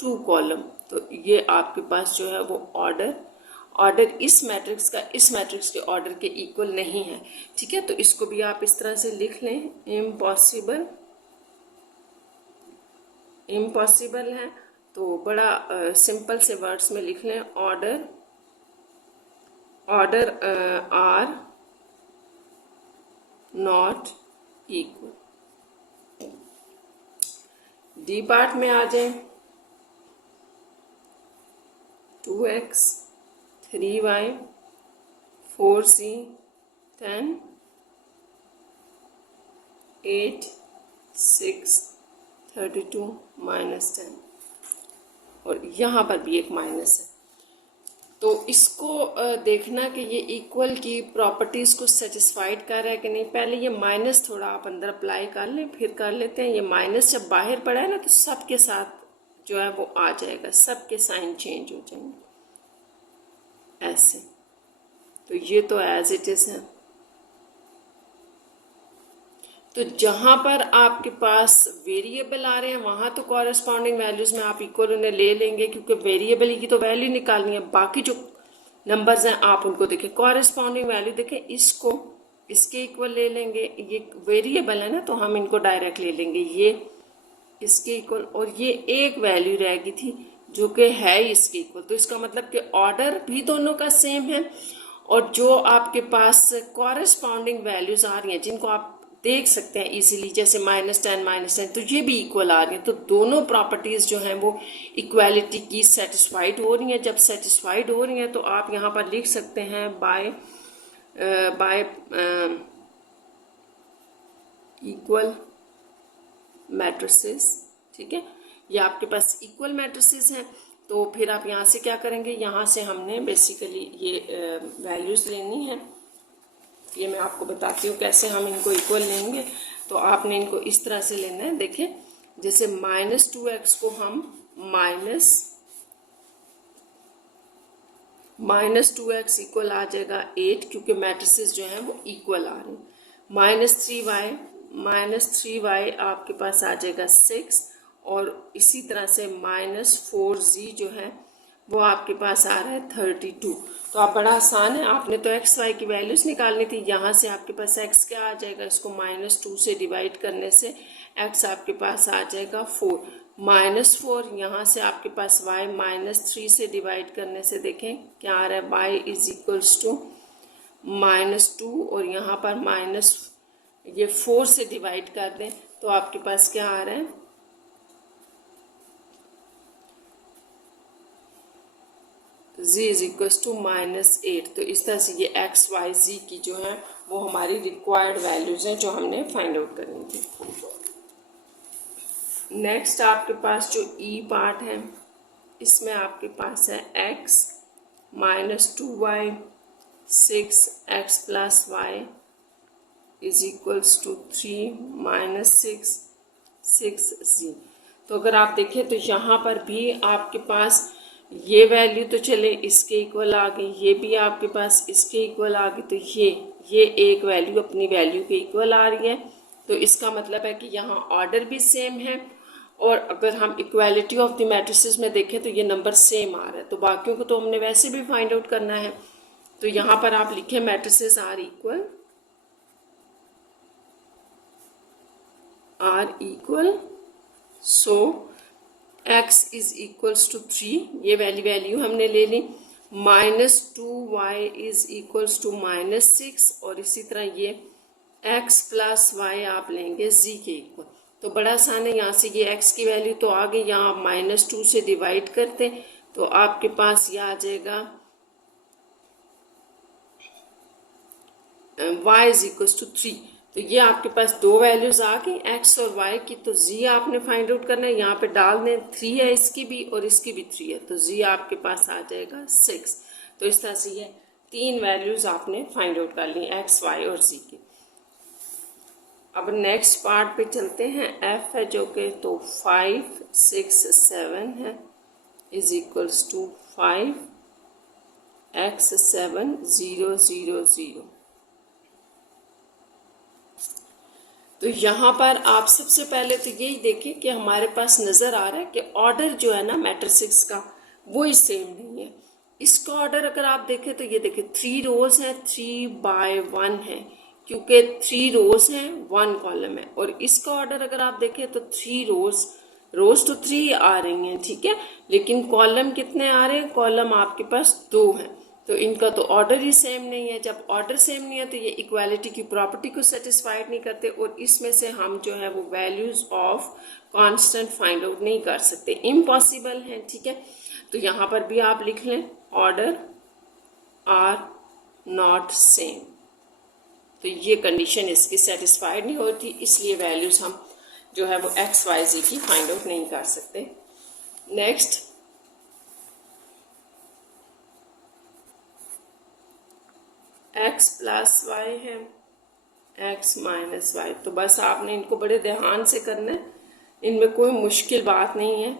2 कॉलम। तो ये आपके पास जो है वो ऑर्डर इस मैट्रिक्स का इस मैट्रिक्स के ऑर्डर के इक्वल नहीं है। ठीक है, तो इसको भी आप इस तरह से लिख लें, इम्पॉसिबल है। तो बड़ा सिंपल से वर्ड्स में लिख लें, order are not equal. D part में आ जाए, 2x 3y 4c 10 8 6 32 -10। और यहाँ पर भी एक माइनस है। तो इसको देखना कि ये इक्वल की प्रॉपर्टीज़ को सेटिस्फाइड कर रहा है कि नहीं। पहले ये माइनस थोड़ा आप अंदर अप्लाई कर लें, फिर कर लेते हैं। ये माइनस जब बाहर पड़ा है ना, तो सबके साथ जो है वो आ जाएगा, सबके साइन चेंज हो जाएंगे ऐसे। तो ये तो एज इट इज़ है। तो जहाँ पर आपके पास वेरिएबल आ रहे हैं वहाँ तो कॉरेस्पॉन्डिंग वैल्यूज़ में आप इक्वल उन्हें ले लेंगे, क्योंकि वेरिएबल की तो वैल्यू निकालनी है। बाकी जो नंबर्स हैं आप उनको देखें, कॉरेस्पॉन्डिंग वैल्यू देखें, इसको इसके इक्वल ले लेंगे। ये वेरिएबल है ना, तो हम इनको डायरेक्ट ले लेंगे, ये इसके इक्वल। और ये एक वैल्यू रह गई थी जो कि है इसके इक्वल। तो इसका मतलब कि ऑर्डर भी दोनों का सेम है, और जो आपके पास कॉरेस्पॉन्डिंग वैल्यूज़ आ रही हैं जिनको आप देख सकते हैं इजीली, जैसे -10 -10, तो ये भी इक्वल आ रही हैं। तो दोनों प्रॉपर्टीज़ जो हैं वो इक्वालिटी की सेटिस्फाइड हो रही हैं। जब सेटिस्फाइड हो रही हैं तो आप यहाँ पर लिख सकते हैं बाय इक्वल मैट्रिसेस। ठीक है, ये आपके पास इक्वल मैट्रिसेस हैं। तो फिर आप यहाँ से क्या करेंगे, यहाँ से हमने बेसिकली ये वैल्यूज़ लेनी है। ये मैं आपको बताती हूँ कैसे हम इनको इक्वल लेंगे। तो आपने इनको इस तरह से लेना है, देखिए जैसे -2x को हम -2x इक्वल आ जाएगा 8, क्योंकि मैट्रिसेस जो हैं वो इक्वल आ रहे हैं। -3y आपके पास आ जाएगा 6, और इसी तरह से -4z जो है वो आपके पास आ रहा है 32। तो आप बड़ा आसान है, आपने तो एक्स वाई की वैल्यूज़ निकालनी थी। यहाँ से आपके पास एक्स क्या आ जाएगा, इसको -2 से डिवाइड करने से एक्स आपके पास आ जाएगा 4 -4। यहाँ से आपके पास वाई -3 से डिवाइड करने से देखें क्या आ रहा है, वाई इज इक्वल्स टू -2, और यहाँ पर ये 4 से डिवाइड कर दें तो आपके पास क्या आ रहा है, z इज इक्वल्स टू -8। तो इस तरह से ये एक्स वाई जी की जो है वो हमारी रिक्वायर्ड वैल्यूज हैं जो हमने फाइंड आउट करनी थी। नेक्स्ट आपके पास जो ई पार्ट है, इसमें आपके पास है x -2y 6x + y is equals to 3 -6 तो अगर आप देखें तो यहाँ पर भी आपके पास ये वैल्यू तो चले इसके इक्वल आ गई, ये भी आपके पास इसके इक्वल आ गई। तो ये एक वैल्यू अपनी वैल्यू के इक्वल आ रही है। तो इसका मतलब है कि यहाँ ऑर्डर भी सेम है, और अगर हम इक्वालिटी ऑफ द मैट्रिसेस में देखें तो ये नंबर सेम आ रहा है। तो बाकियों को तो हमने वैसे भी फाइंड आउट करना है। तो यहाँ पर आप लिखें matrices are equal so x is equals to 3, ये वैल्यू हमने ले ली। -2y इज इक्वल्स टू -6, और इसी तरह ये x + y आप लेंगे z के इक्वल। तो बड़ा आसान है, यहाँ से ये x की वैल्यू तो आ गई, यहाँ आप -2 से डिवाइड करते तो आपके पास ये आ जाएगा y इज इक्वल्स टू 3। तो ये आपके पास दो वैल्यूज आ गई x और y की। तो z आपने फाइंड आउट करना है, यहाँ पे डाल दें 3 है इसकी भी और इसकी भी 3 है, तो z आपके पास आ जाएगा 6। तो इस तरह से ये तीन वैल्यूज आपने फाइंड आउट कर ली x, y और z की। अब नेक्स्ट पार्ट पे चलते हैं, f है जो कि तो 5 6 7 है इज इक्वल्स टू 5 x7 0 0 0। तो यहाँ पर आप सबसे पहले तो यही देखें कि हमारे पास नज़र आ रहा है कि ऑर्डर जो है ना मैट्रिक्स का वो ही सेम नहीं है। इसका ऑर्डर अगर आप देखें तो ये देखें 3 रोज है 3/1 है, क्योंकि 3 रोज हैं 1 कॉलम है। और इसका ऑर्डर अगर आप देखें तो 3 रोज तो 3 आ रही हैं, ठीक है, लेकिन कॉलम कितने आ रहे हैं, कॉलम आपके पास 2 हैं। तो इनका तो ऑर्डर ही सेम नहीं है। जब ऑर्डर सेम नहीं है तो ये इक्वालिटी की प्रॉपर्टी को सेटिस्फाइड नहीं करते, और इसमें से हम जो है वो values of constant find out नहीं कर सकते, इम्पॉसिबल है, ठीक है। तो यहाँ पर भी आप लिख लें ऑर्डर आर नॉट सेम, तो ये कंडीशन इसकी सेटिस्फाइड नहीं होती, इसलिए वैल्यूज हम जो है वो एक्स वाई जी की फाइंड आउट नहीं कर सकते। नेक्स्ट x प्लस वाई है, x माइनस वाई। तो बस आपने इनको बड़े ध्यान से करना है, इनमें कोई मुश्किल बात नहीं है।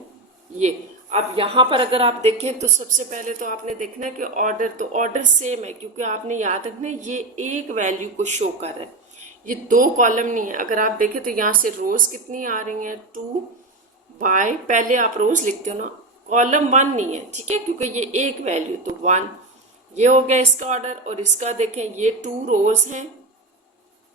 ये अब यहाँ पर अगर आप देखें तो सबसे पहले तो आपने देखना है कि ऑर्डर सेम है, क्योंकि आपने याद रखना है ये एक वैल्यू को शो कर रहा है, ये 2 कॉलम नहीं है। अगर आप देखें तो यहाँ से रोज कितनी आ रही हैं 2 बाय, पहले आप रोज लिखते हो ना, कॉलम 1 नहीं है, ठीक है, क्योंकि ये एक वैल्यू तो 1। ये हो गया इसका ऑर्डर। और इसका देखें ये 2 रोज हैं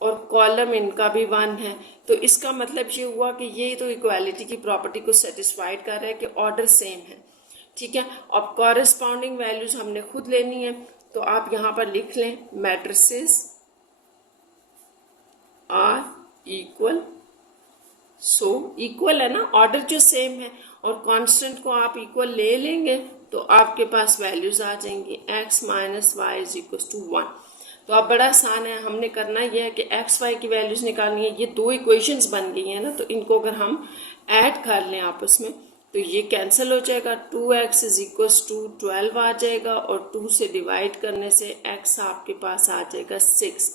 और कॉलम इनका भी 1 है। तो इसका मतलब ये हुआ कि ये तो इक्वालिटी की प्रॉपर्टी को सेटिस्फाइड कर रहा है कि ऑर्डर सेम है, ठीक है। अब कॉरेस्पॉन्डिंग वैल्यूज हमने खुद लेनी है, तो आप यहाँ पर लिख लें matrices are equal, so equal है ना, ऑर्डर जो सेम है और कांस्टेंट को आप इक्वल ले लेंगे तो आपके पास वैल्यूज आ जाएंगी x minus Y is equal to 1। तो अब बड़ा आसान है, हमने करना यह है कि एक्स वाई की वैल्यूज निकालनी है। ये 2 इक्वेशंस बन गई हैं ना, तो इनको अगर हम ऐड कर लें आपस में तो ये कैंसिल हो जाएगा, 2x इज इक्वल टू 12 आ जाएगा, और 2 से डिवाइड करने से x आपके पास आ जाएगा 6।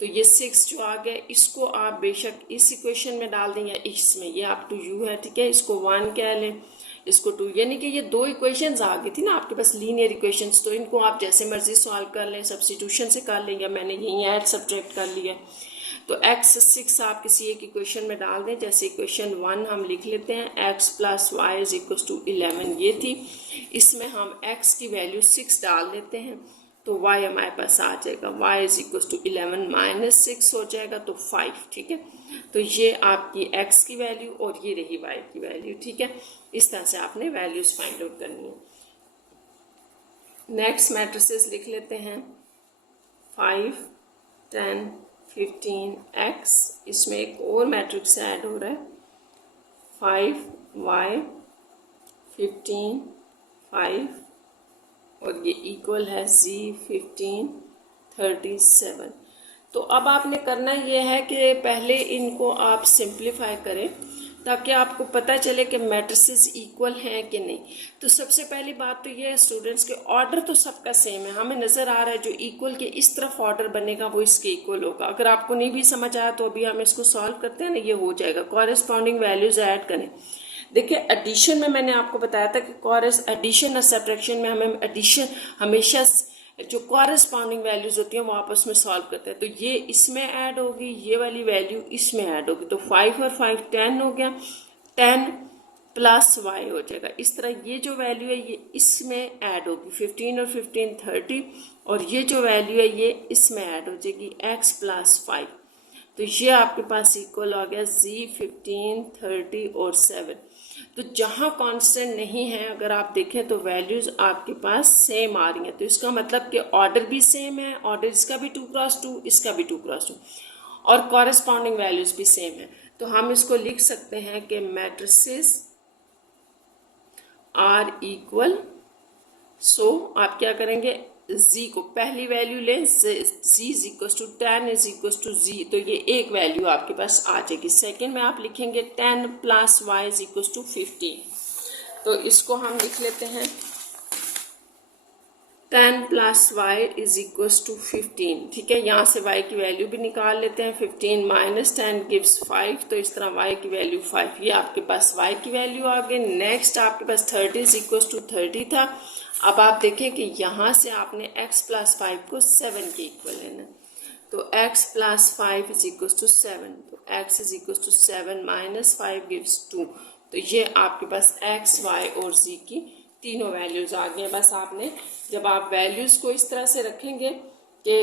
तो ये 6 जो आ गया, इसको आप बेशक इस इक्वेशन में डाल दें या इसमें, ये आप टू यू है, ठीक है, इसको 1 कह लें, इसको 2, यानी कि ये 2 इक्वेशंस आ गई थी ना आपके पास लीनियर इक्वेशंस। तो इनको आप जैसे मर्जी सॉल्व कर लें, सब्स्टिट्यूशन से कर लें, या मैंने यहीं ऐड सब्ट्रैक्ट कर लिया। तो x 6 आप किसी एक इक्वेशन में डाल दें, जैसे इक्वेशन 1 हम लिख लेते हैं x plus Y is equal to 11, ये थी। इसमें हम x की वैल्यू 6 डाल देते हैं, तो y हमारे पास आ जाएगा y is equal to 11 minus 6 हो जाएगा, तो 5, ठीक है। तो ये आपकी x की वैल्यू और ये रही y की वैल्यू, ठीक है। इस तरह से आपने वैल्यूज फाइंड आउट करनी है। नेक्स्ट मैट्रिसेस लिख लेते हैं 5 10 15 x, इसमें एक और मैट्रिक्स ऐड हो रहा है 5y 15 5, और ये इक्वल है z 15 37। तो अब आपने करना ये है कि पहले इनको आप सिंप्लीफाई करें ताकि आपको पता चले कि मैट्रिसेस इक्वल हैं कि नहीं। तो सबसे पहली बात तो ये है स्टूडेंट्स के ऑर्डर तो सबका सेम है, हमें नज़र आ रहा है जो इक्वल के इस तरफ ऑर्डर बनेगा वो इसके इक्वल होगा। अगर आपको नहीं भी समझ आया तो अभी हम इसको सॉल्व करते हैं ना, ये हो जाएगा। कॉरेस्पॉन्डिंग वैल्यूज ऐड करें। देखिए एडिशन में मैंने आपको बताया था कि एडिशन और सब्ट्रैक्शन में हमें एडिशन हमेशा जो कॉरेस्पॉन्डिंग वैल्यूज होती हैं वो आपस में सॉल्व करते हैं। तो ये इसमें ऐड होगी, ये वाली वैल्यू इसमें ऐड होगी, तो 5 और 5 10 हो गया, 10 प्लस y हो जाएगा। इस तरह ये जो वैल्यू है ये इसमें ऐड होगी, 15 और 15 30, और ये जो वैल्यू है ये इसमें ऐड हो जाएगी x प्लस 5। तो ये आपके पास इक्वल हो गया z 15 30 और 7। तो जहाँ कांस्टेंट नहीं है अगर आप देखें तो वैल्यूज आपके पास सेम आ रही हैं, तो इसका मतलब कि ऑर्डर भी सेम है, ऑर्डर इसका भी 2x2 इसका भी 2x2, और कॉरेस्पॉन्डिंग वैल्यूज भी सेम है। तो हम इसको लिख सकते हैं कि मैट्रिसेस आर इक्वल। सो आप क्या करेंगे, z को पहली वैल्यू लें, z is equal to 10 is equal to z, तो ये एक वैल्यू आपके पास आ जाएगी। सेकेंड में आप लिखेंगे 10 plus Y is equal to 15, तो इसको हम लिख लेते हैं 10 plus Y is equals to 15। ठीक है, यहाँ से y की वैल्यू भी निकाल लेते हैं। 15 माइनस 10 गिव्स 5, तो इस तरह y की वैल्यू 5, ये आपके पास y की वैल्यू आ गई। नेक्स्ट आपके पास 30 इज इक्वल्स टू 30 था। अब आप देखें कि यहाँ से आपने x प्लस 5 को 7 के इक्वल लेना, तो x plus 5 is equals to 7, तो x is equals to 7 minus 5 gives 2। तो ये आपके पास x, y और z की तीनों वैल्यूज आ गई हैं। बस आपने जब आप वैल्यूज को इस तरह से रखेंगे कि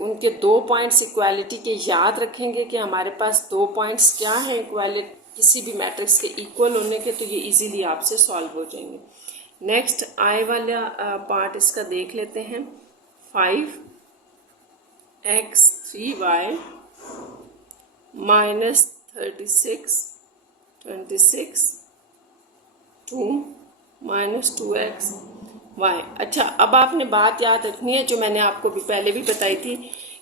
उनके दो पॉइंट्स इक्वालिटी के याद रखेंगे कि हमारे पास दो पॉइंट्स क्या हैं इक्वालिटी किसी भी मैट्रिक्स के इक्वल होने के, तो ये इजीली आपसे सॉल्व हो जाएंगे। नेक्स्ट आई वाला पार्ट इसका देख लेते हैं। 5x 3y minus 36 26 2 minus 2x y। अच्छा, अब आपने बात याद रखनी है जो मैंने आपको भी पहले भी बताई थी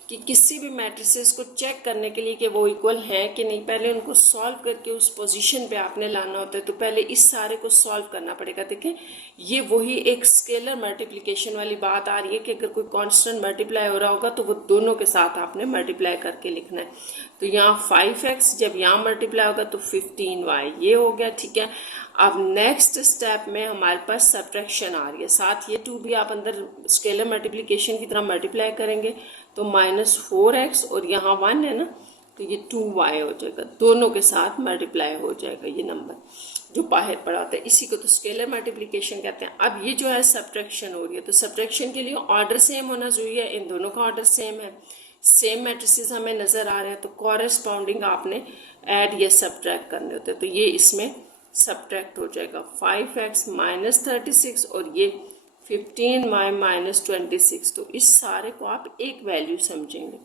कि किसी भी मैट्रिसेस को चेक करने के लिए कि वो इक्वल हैं कि नहीं, पहले उनको सॉल्व करके उस पोजीशन पे आपने लाना होता है। तो पहले इस सारे को सॉल्व करना पड़ेगा। देखें, ये वही एक स्केलर मल्टीप्लिकेशन वाली बात आ रही है कि अगर कोई कांस्टेंट मल्टीप्लाई हो रहा होगा तो वो दोनों के साथ आपने मल्टीप्लाई करके लिखना है। तो यहाँ 5x जब यहाँ मल्टीप्लाई होगा तो 15y ये हो गया। ठीक है, अब नेक्स्ट स्टेप में हमारे पास सब्ट्रैक्शन आ रही है, साथ ये 2 भी आप अंदर स्केलर मल्टीप्लिकेशन की तरह मल्टीप्लाई करेंगे तो माइनस 4x और यहाँ 1 है ना, तो ये 2y हो जाएगा, दोनों के साथ मल्टीप्लाई हो जाएगा ये नंबर जो बाहर पड़ा होता है। इसी को तो स्केलर मल्टीप्लिकेशन कहते हैं। अब ये जो है सब्ट्रैक्शन हो रही है, तो सब्ट्रैक्शन के लिए ऑर्डर सेम होना जरूरी है। इन दोनों का ऑर्डर सेम है, सेम मैट्रिसेस हमें नज़र आ रहे हैं, तो कॉरेस्पॉन्डिंग आपने ऐड या सब्ट्रैक्ट करने होते हैं। तो ये इसमें सब्ट्रैक्ट हो जाएगा 5x माइनस 36 और ये 15y माइनस 26। तो इस सारे को आप एक वैल्यू समझेंगे।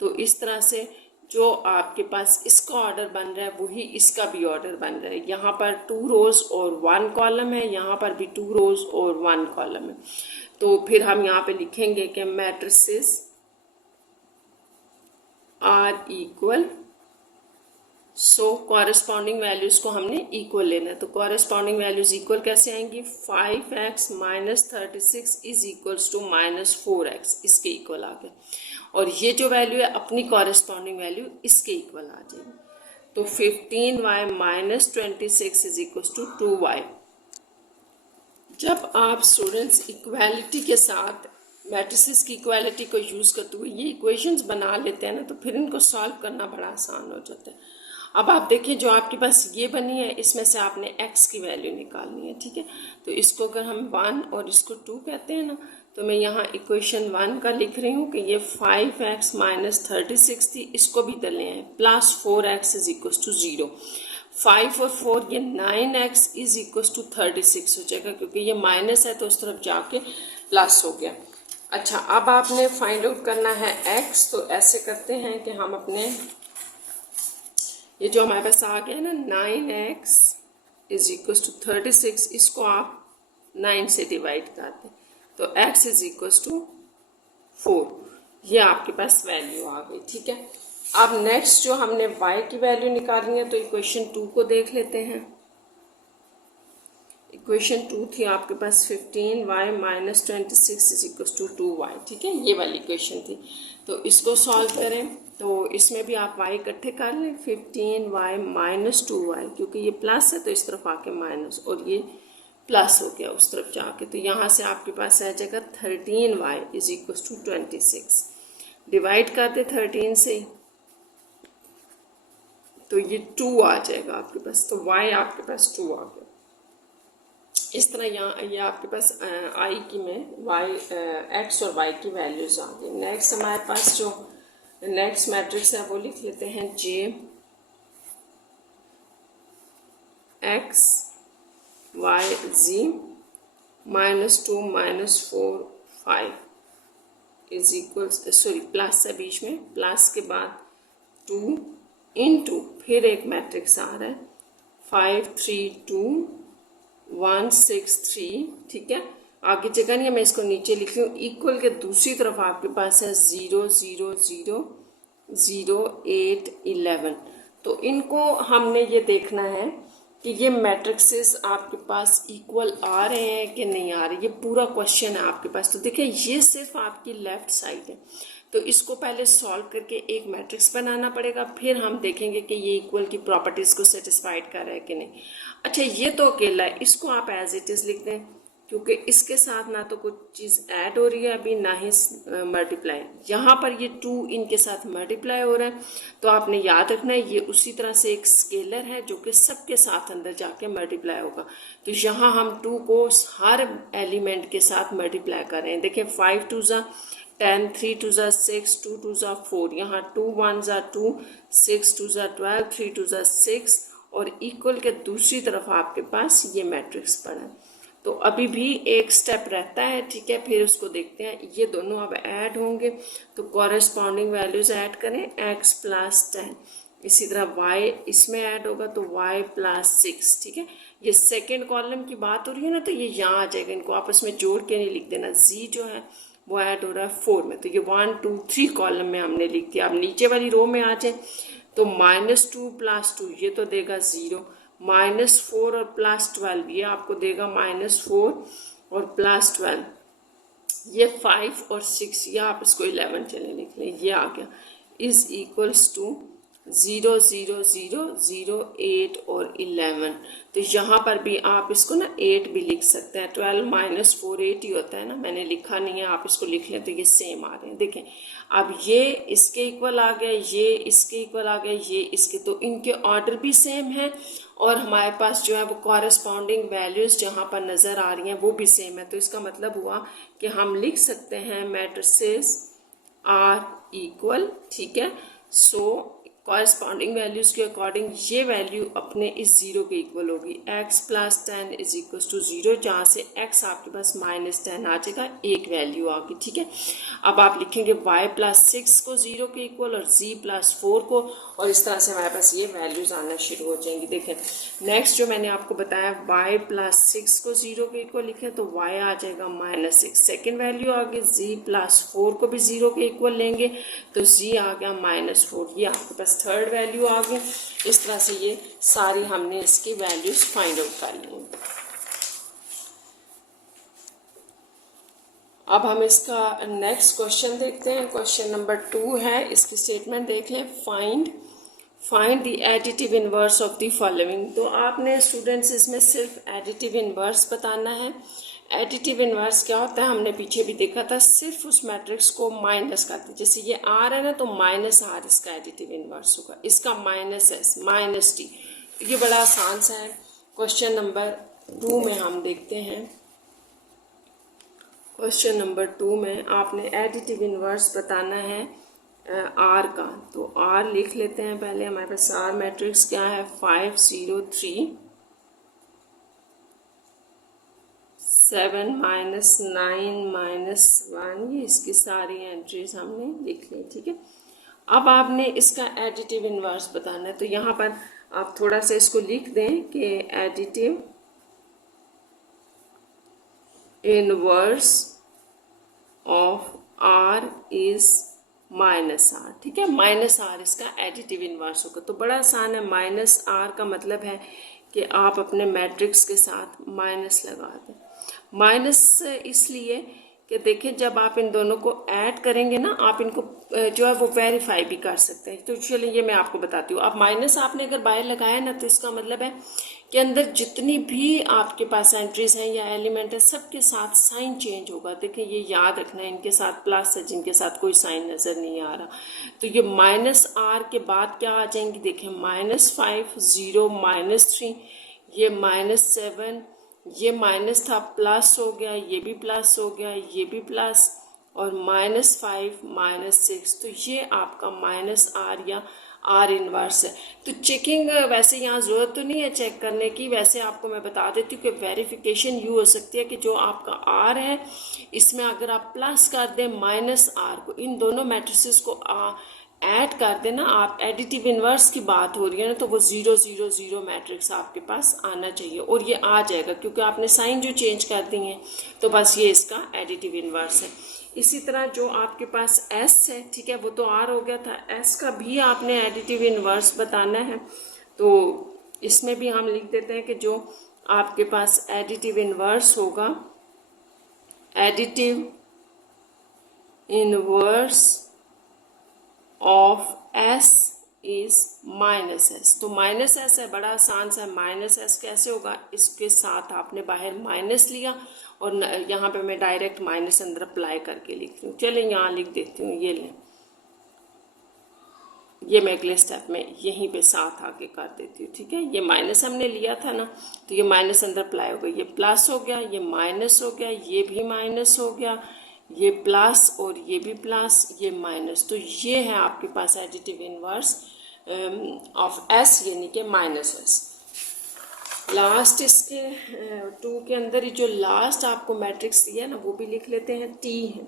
तो इस तरह से जो आपके पास इसका ऑर्डर बन रहा है वही इसका भी ऑर्डर बन रहा है। यहाँ पर 2 रोज और 1 कॉलम है, यहाँ पर भी 2 रोज और 1 कॉलम है। तो फिर हम यहाँ पे लिखेंगे कि matrices are equal, so corresponding values को हमने इक्वल लेना है। तो कॉरेस्पॉन्डिंग वैल्यूज इक्वल कैसे आएंगी? 5x minus 36 is equals to minus 4x, इसके इक्वल आ गए। और ये जो वैल्यू है अपनी कॉरेस्पॉन्डिंग वैल्यू इसके इक्वल आ जाएगी। तो 15y minus 26 is equals to 2y। जब आप स्टूडेंट्स इक्वालिटी के साथ मैट्रिसेस की इक्वालिटी को यूज़ करते हुए ये इक्वेशंस बना लेते हैं ना, तो फिर इनको सॉल्व करना बड़ा आसान हो जाता है। अब आप देखिए जो आपके पास ये बनी है इसमें से आपने x की वैल्यू निकालनी है। ठीक है, तो इसको अगर हम 1 और इसको 2 कहते हैं ना, तो मैं यहाँ इक्वेशन 1 का लिख रही हूँ कि ये 5x माइनस 36 थी, इसको भी इधर ले आए, plus 4x is equal to 0। 5 और 4 ये 9x इज इक्वल टू 36 हो जाएगा, क्योंकि ये माइनस है तो उस तरफ जाके प्लस हो गया। अच्छा, अब आपने फाइंड आउट करना है x। तो ऐसे करते हैं कि हम अपने ये जो हमारे पास आ गया है ना 9x इज इक्वल टू 36, इसको आप 9 से डिवाइड कर दें तो x इज इक्वल टू 4, ये आपके पास वैल्यू आ गई। ठीक है, अब नेक्स्ट जो हमने y की वैल्यू निकालनी है, तो इक्वेशन 2 को देख लेते हैं। इक्वेशन 2 थी आपके पास 15y minus 26 is equal to 2y। ठीक है, ये वाली इक्वेशन थी। तो इसको सॉल्व करें तो इसमें भी आप y इकट्ठे कर लें, 15y माइनस 2y, क्योंकि ये प्लस है तो इस तरफ आके माइनस, और ये प्लस हो गया उस तरफ जाके, तो यहाँ से आपके पास आ जाएगा 13y is equal to 26। Divide कर दे 13 से तो ये 2 आ जाएगा आपके पास, तो y आपके पास 2 आ गया। इस तरह यहाँ ये आपके पास i की में x और y की वैल्यूज आ गई। नेक्स्ट हमारे पास जो नेक्स्ट मैट्रिक्स है वो लिख लेते हैं j x y z minus 2 minus 4 5 is equal, sorry plus है बीच में, प्लस के बाद 2 इंटू फिर एक मैट्रिक्स आ रहा है 5 3 2 1 6 3। ठीक है, आगे जगह नहीं है, मैं इसको नीचे लिख रही हूँ। इक्वल के दूसरी तरफ आपके पास है 0 0 0 0 8 11। तो इनको हमने ये देखना है कि ये मैट्रिक्सेस आपके पास इक्वल आ रहे हैं कि नहीं आ रहे, ये पूरा क्वेश्चन है आपके पास। तो देखिए ये सिर्फ आपकी लेफ्ट साइड है, तो इसको पहले सॉल्व करके एक मैट्रिक्स बनाना पड़ेगा, फिर हम देखेंगे कि ये इक्वल की प्रॉपर्टीज़ को सेटिस्फाइड कर रहा है कि नहीं। अच्छा ये तो अकेला है, इसको आप एज इट इज़ लिख दें, क्योंकि इसके साथ ना तो कुछ चीज़ ऐड हो रही है अभी, ना ही मल्टीप्लाई। यहाँ पर ये 2 इनके साथ मल्टीप्लाई हो रहा है, तो आपने याद रखना है ये उसी तरह से एक स्केलर है जो कि सबके साथ अंदर जाके मल्टीप्लाई होगा। तो यहाँ हम 2 को हर एलिमेंट के साथ मल्टीप्लाई कर रहे हैं। देखिए 5 2 ज़ा 10, 3 2 ज़ा 6, 2 2 ज़ा 4, यहाँ 2 1 ज़ा 2, 6 2 ज़ा 12, 3 2 ज़ा 6, और इक्वल के दूसरी तरफ आपके पास ये मैट्रिक्स पड़ा है। तो अभी भी एक स्टेप रहता है, ठीक है, फिर उसको देखते हैं। ये दोनों अब ऐड होंगे, तो कॉरेस्पॉन्डिंग वैल्यूज ऐड करें, x प्लस 10, इसी तरह y इसमें ऐड होगा तो y प्लस 6, ठीक है। ये सेकेंड कॉलम की बात हो रही है ना, तो ये यहाँ आ जाएगा, इनको आपस में जोड़ के नहीं लिख देना। z जो है वो ऐड हो रहा है 4 में, तो ये 1 2 3 कॉलम में हमने लिख दिया। अब नीचे वाली रो में आ जाए तो -2 प्लस 2 ये तो देगा 0, -4 और प्लस 12 ये आपको देगा -4 और प्लस 12, ये 5 और 6, या आप इसको 11 चले लिख लें, ये आ गया, इज इक्वल्स टू 0 0 0 0 8 और 11। तो यहाँ पर भी आप इसको ना 8 भी लिख सकते हैं, 12 -4 8 ही होता है ना, मैंने लिखा नहीं है, आप इसको लिख लें तो ये सेम आ रहे हैं। देखें अब ये इसके इक्वल आ गया, ये इसके इक्वल आ गया, ये इसके, तो इनके ऑर्डर भी सेम है, और हमारे पास जो है वो कॉरेस्पॉन्डिंग वैल्यूज़ जहाँ पर नज़र आ रही हैं वो भी सेम है। तो इसका मतलब हुआ कि हम लिख सकते हैं मैट्रिसेस आर इक्वल, ठीक है। सो कॉरेस्पॉन्डिंग वैल्यूज़ के अकॉर्डिंग ये वैल्यू अपने इस 0 के इक्वल होगी, x plus 10 is equal to 0, जहाँ से x आपके पास -10 आ जाएगा, एक वैल्यू आ गई, ठीक है। अब आप लिखेंगे y प्लस 6 को 0 के इक्वल और z प्लस 4 को, और इस तरह से हमारे पास ये वैल्यूज आना शुरू हो जाएंगी। देखें नेक्स्ट जो मैंने आपको बताया y प्लस 6 को 0 के इक्वल लिखें तो y आ जाएगा -6, सेकेंड वैल्यू आ गई, z प्लस 4 को भी 0 के इक्वल लेंगे तो z आ गया -4, ये आपके पास थर्ड वैल्यू आ गई। इस तरह से ये सारी हमने इसकी वैल्यूज फाइंड आउट कर ली। अब हम इसका नेक्स्ट क्वेश्चन देखते हैं, क्वेश्चन नंबर 2 है, इसकी स्टेटमेंट देख लें, find the additive inverse of the following. तो आपने स्टूडेंट्स इसमें सिर्फ एडिटिव इनवर्स बताना है। एडिटिव इनवर्स क्या होता है, हमने पीछे भी देखा था, सिर्फ उस मैट्रिक्स को माइनस करते हैं। जैसे ये आर है ना, तो -r इसका एडिटिव इनवर्स होगा, इसका -s -t। ये बड़ा आसान सा है। क्वेश्चन नंबर 2 में हम देखते हैं, क्वेश्चन नंबर 2 में आपने एडिटिव इनवर्स बताना है आर का। तो आर लिख लेते हैं पहले, हमारे पास आर मैट्रिक्स क्या है, 5 0 3 7 -9 -1, ये इसकी सारी एंट्रीज हमने लिख ली, ठीक है। अब आपने इसका एडिटिव इनवर्स बताना है, तो यहाँ पर आप थोड़ा सा इसको लिख दें कि additive inverse of R is -r, ठीक है, -r इसका एडिटिव इनवर्स होगा। तो बड़ा आसान है, -r का मतलब है कि आप अपने मैट्रिक्स के साथ माइनस लगा दें। माइनस इसलिए कि देखें जब आप इन दोनों को ऐड करेंगे ना, आप इनको जो है वो वेरीफाई भी कर सकते हैं। तो चलिए ये मैं आपको बताती हूँ। अब माइनस आपने अगर बाहर लगाया ना, तो इसका मतलब है कि अंदर जितनी भी आपके पास एंट्रीज हैं या एलिमेंट है, सबके साथ साइन चेंज होगा। देखिए ये याद रखना है, इनके साथ प्लस है, जिनके साथ कोई साइन नज़र नहीं आ रहा। तो ये -r के बाद क्या आ जाएंगी, देखें -5 0 -3, ये -7, ये माइनस था, प्लस हो गया, ये भी प्लस हो गया, ये भी प्लस, और -5 -6, तो ये आपका -r या आर इनवर्स है। तो चेकिंग वैसे यहाँ ज़रूरत तो नहीं है चेक करने की, वैसे आपको मैं बता देती हूँ कि वेरिफिकेशन यूँ हो सकती है कि जो आपका आर है इसमें अगर आप प्लस कर दें -r को, इन दोनों मैट्रिसेस को ऐड कर देना आप, एडिटिव इनवर्स की बात हो रही है ना, तो वो 0 0 0 मैट्रिक्स आपके पास आना चाहिए, और ये आ जाएगा क्योंकि आपने साइन जो चेंज कर दी हैं, तो बस ये इसका एडिटिव इनवर्स है। इसी तरह जो आपके पास s है, ठीक है, वो तो r हो गया था, s का भी आपने एडिटिव इनवर्स बताना है। तो इसमें भी हम लिख देते हैं कि जो आपके पास एडिटिव इन्वर्स होगा, additive inverse of S is minus S. तो माइनस एस है, बड़ा आसान सा, माइनस एस कैसे होगा, इसके साथ आपने बाहर माइनस लिया और यहाँ पे मैं डायरेक्ट माइनस अंदर अप्लाई करके लिख रही हूँ। चलिए यहाँ लिख देती हूँ, ये लें, ये मैं अगले स्टेप में यहीं पे साथ आके कर देती हूँ, ठीक है। ये माइनस हमने लिया था ना, तो ये माइनस अंदर अप्लाई हो गया, ये प्लस हो गया, ये माइनस हो गया, ये भी माइनस हो गया, ये प्लस और ये भी प्लस, ये माइनस। तो ये है आपके पास एडिटिव इनवर्स ऑफ एस, यानी कि माइनस एस। लास्ट इसके 2 के अंदर ही जो लास्ट आपको मैट्रिक्स दिया ना, वो भी लिख लेते हैं, टी है।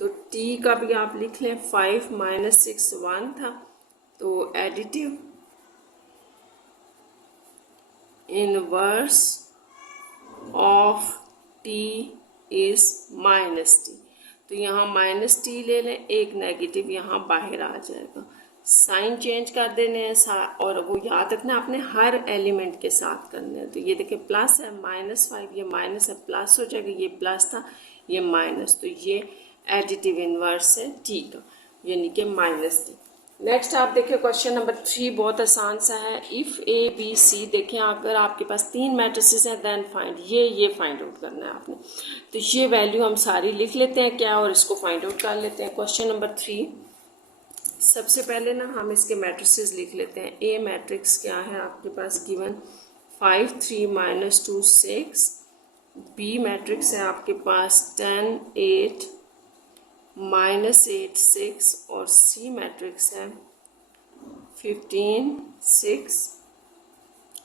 तो टी का भी आप लिख लें, 5 - 6 1 था। तो additive inverse of T is minus T. तो यहाँ माइनस टी ले लें, एक नेगेटिव यहाँ बाहर आ जाएगा, साइन चेंज कर देने हैं, और वो याद रखना आपने हर एलिमेंट के साथ करना है। तो ये देखिए प्लस है, -5, ये माइनस है, प्लस हो जाएगा, ये प्लस था, ये माइनस। तो ये एडिटिव इनवर्स है टी का, यानी कि माइनस टी। नेक्स्ट आप देखिए क्वेश्चन नंबर 3, बहुत आसान सा है। इफ़ ए बी सी, देखें अगर आपके पास 3 मैट्रिसेस हैं, देन फाइंड, ये फाइंड आउट करना है आपने। तो ये वैल्यू हम सारी लिख लेते हैं क्या, और इसको फाइंड आउट कर लेते हैं। क्वेश्चन नंबर 3, सबसे पहले ना हम इसके मैट्रिसेस लिख लेते हैं। ए मैट्रिक्स क्या है आपके पास गिवन, 5 3 - 2 6। बी मैट्रिक्स है आपके पास 10 8 -8 6, और सी मैट्रिक्स है 15 6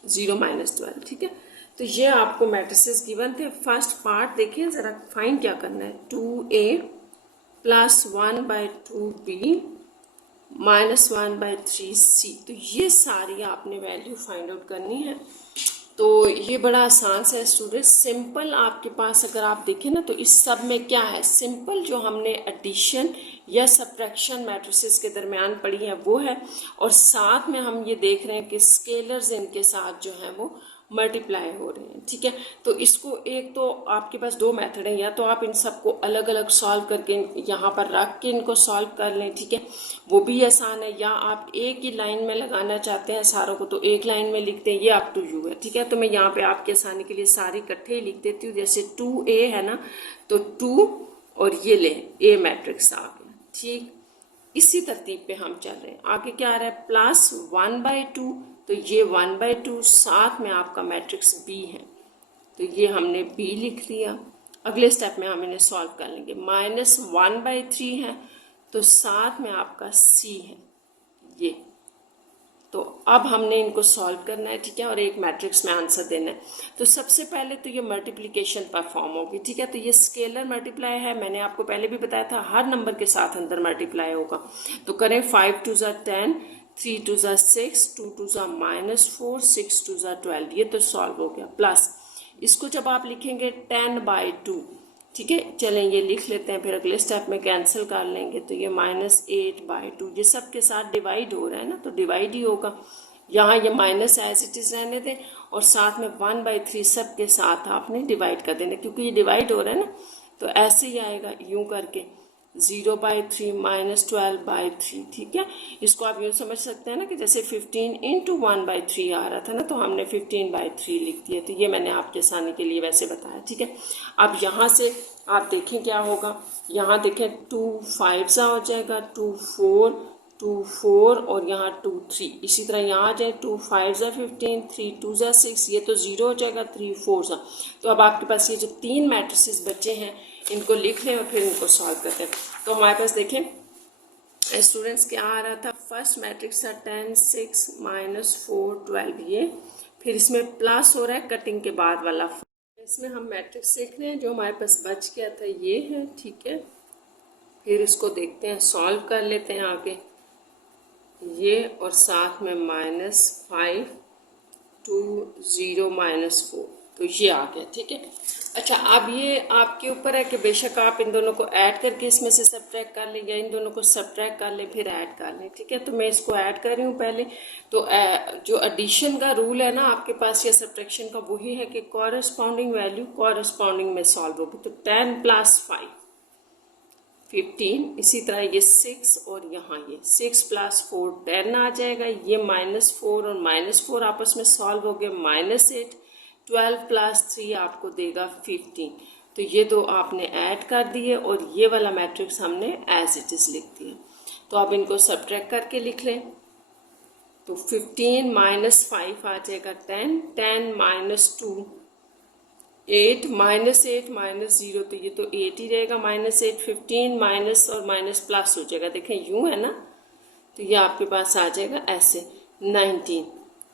0 -12, ठीक है। तो ये आपको मैट्रिसेस गिवन थे। फर्स्ट पार्ट देखिए ज़रा, फाइंड क्या करना है, 2a + 1/2b -1/3c। तो ये सारी आपने वैल्यू फाइंड आउट करनी है। तो ये बड़ा आसान सा है स्टूडेंट, सिंपल आपके पास अगर आप देखें ना, तो इस सब में क्या है, सिंपल जो हमने एडिशन या सब्ट्रैक्शन मैट्रिसेस के दरमियान पढ़ी है वो है, और साथ में हम ये देख रहे हैं कि स्केलर्स इनके साथ जो है वो मल्टीप्लाई हो रहे हैं, ठीक है। तो इसको एक तो आपके पास 2 मेथड है, या तो आप इन सबको अलग अलग सॉल्व करके यहाँ पर रख के इनको सॉल्व कर लें, ठीक है, वो भी आसान है, या आप एक ही लाइन में लगाना चाहते हैं सारों को, तो एक लाइन में लिखते हैं, ये अप टू यू है, ठीक है। तो मैं यहाँ पे आपके आसानी के लिए सारी इकट्ठे ही लिख देती हूँ। जैसे 2a है ना, तो 2 और ये लें, ए मैट्रिक्स आ गया, ठीक। इसी तरतीब पे हम चल रहे हैं। आगे क्या आ रहा है, +1/2, तो ये 1/2, साथ में आपका मैट्रिक्स बी है, तो ये हमने बी लिख लिया। अगले स्टेप में हम इन्हें सॉल्व कर लेंगे। -1/3 है, तो साथ में आपका सी है ये। तो अब हमने इनको सॉल्व करना है, ठीक है, और एक मैट्रिक्स में आंसर देना है। तो सबसे पहले तो ये मल्टीप्लिकेशन परफॉर्म होगी, ठीक है। तो ये स्केलर मल्टीप्लाई है, मैंने आपको पहले भी बताया था, हर नंबर के साथ अंदर मल्टीप्लाई होगा। तो करें, 5 2 ज़ा 10, 3 2 ज़ा 6, 2 2 ज़ा -4, 6 2 ज़ा 12, ये तो सॉल्व हो गया। प्लस इसको जब आप लिखेंगे 10/2, ठीक है, चलें ये लिख लेते हैं, फिर अगले स्टेप में कैंसिल कर लेंगे। तो ये -8/2, ये सब के साथ डिवाइड हो रहा है ना, तो डिवाइड ही होगा। यहाँ ये माइनस एज इट इज़ रहने दें, और साथ में 1/3 सब के साथ आपने डिवाइड कर देना, क्योंकि ये डिवाइड हो रहा है ना, तो ऐसे ही आएगा यूँ करके, 0/3 -12/3, ठीक है। इसको आप यूँ समझ सकते हैं ना कि जैसे 15 × 1/3 आ रहा था ना, तो हमने 15/3 लिख दिया। तो ये मैंने आपके आसानी के लिए वैसे बताया, ठीक है। अब यहाँ से आप देखें क्या होगा, यहाँ देखें 2 5 हो जाएगा, 2 4 2 4, और यहाँ 2 3, इसी तरह यहाँ आ जाए 2 5 15, 3 2 6, ये तो 0 हो जाएगा, 3 4। तो अब आपके पास ये जो 3 मैट्रिसेस बचे हैं, इनको लिख लें और फिर इनको सॉल्व करते हैं। तो हमारे पास देखें स्टूडेंट्स क्या आ रहा था, फर्स्ट मैट्रिक्स था 10 6 -4 12, ये फिर इसमें प्लस हो रहा है कटिंग के बाद वाला। इसमें हम मैट्रिक्स देख रहे हैं, जो हमारे पास बच गया था ये है, ठीक है। फिर इसको देखते हैं, सॉल्व कर लेते हैं आगे, ये और साथ में -5 2 0 -4, तो ये आ गया, ठीक है। अच्छा, अब ये आपके ऊपर है कि बेशक आप इन दोनों को ऐड करके इसमें से सब्ट्रैक्ट कर लें या इन दोनों को सब्ट्रैक्ट कर लें फिर ऐड कर लें। ठीक है, तो मैं इसको ऐड कर रही हूँ पहले। तो जो एडिशन का रूल है ना आपके पास या सब्ट्रैक्शन का, वही है कि कॉरस्पॉन्डिंग वैल्यू कॉरस्पॉन्डिंग में सॉल्व होगी। तो 10 + 5 15, इसी तरह ये 6 और यहाँ ये 6 + 4 10 आ जाएगा। ये -4 और -4 आपस में सॉल्व हो गए, -8। 12 + 3 आपको देगा 15। तो ये दो आपने ऐड कर दिए और ये वाला मैट्रिक्स हमने एज इट इज़ लिख दिया। तो अब इनको सब्ट्रैक्ट करके लिख लें। तो 15 - 5 आ जाएगा 10, 10 - 2 8, -8 -0, तो ये तो 8 ही रहेगा। -8 15 माइनस और माइनस प्लस हो जाएगा, देखें यूं है ना, तो ये आपके पास आ जाएगा ऐसे 19।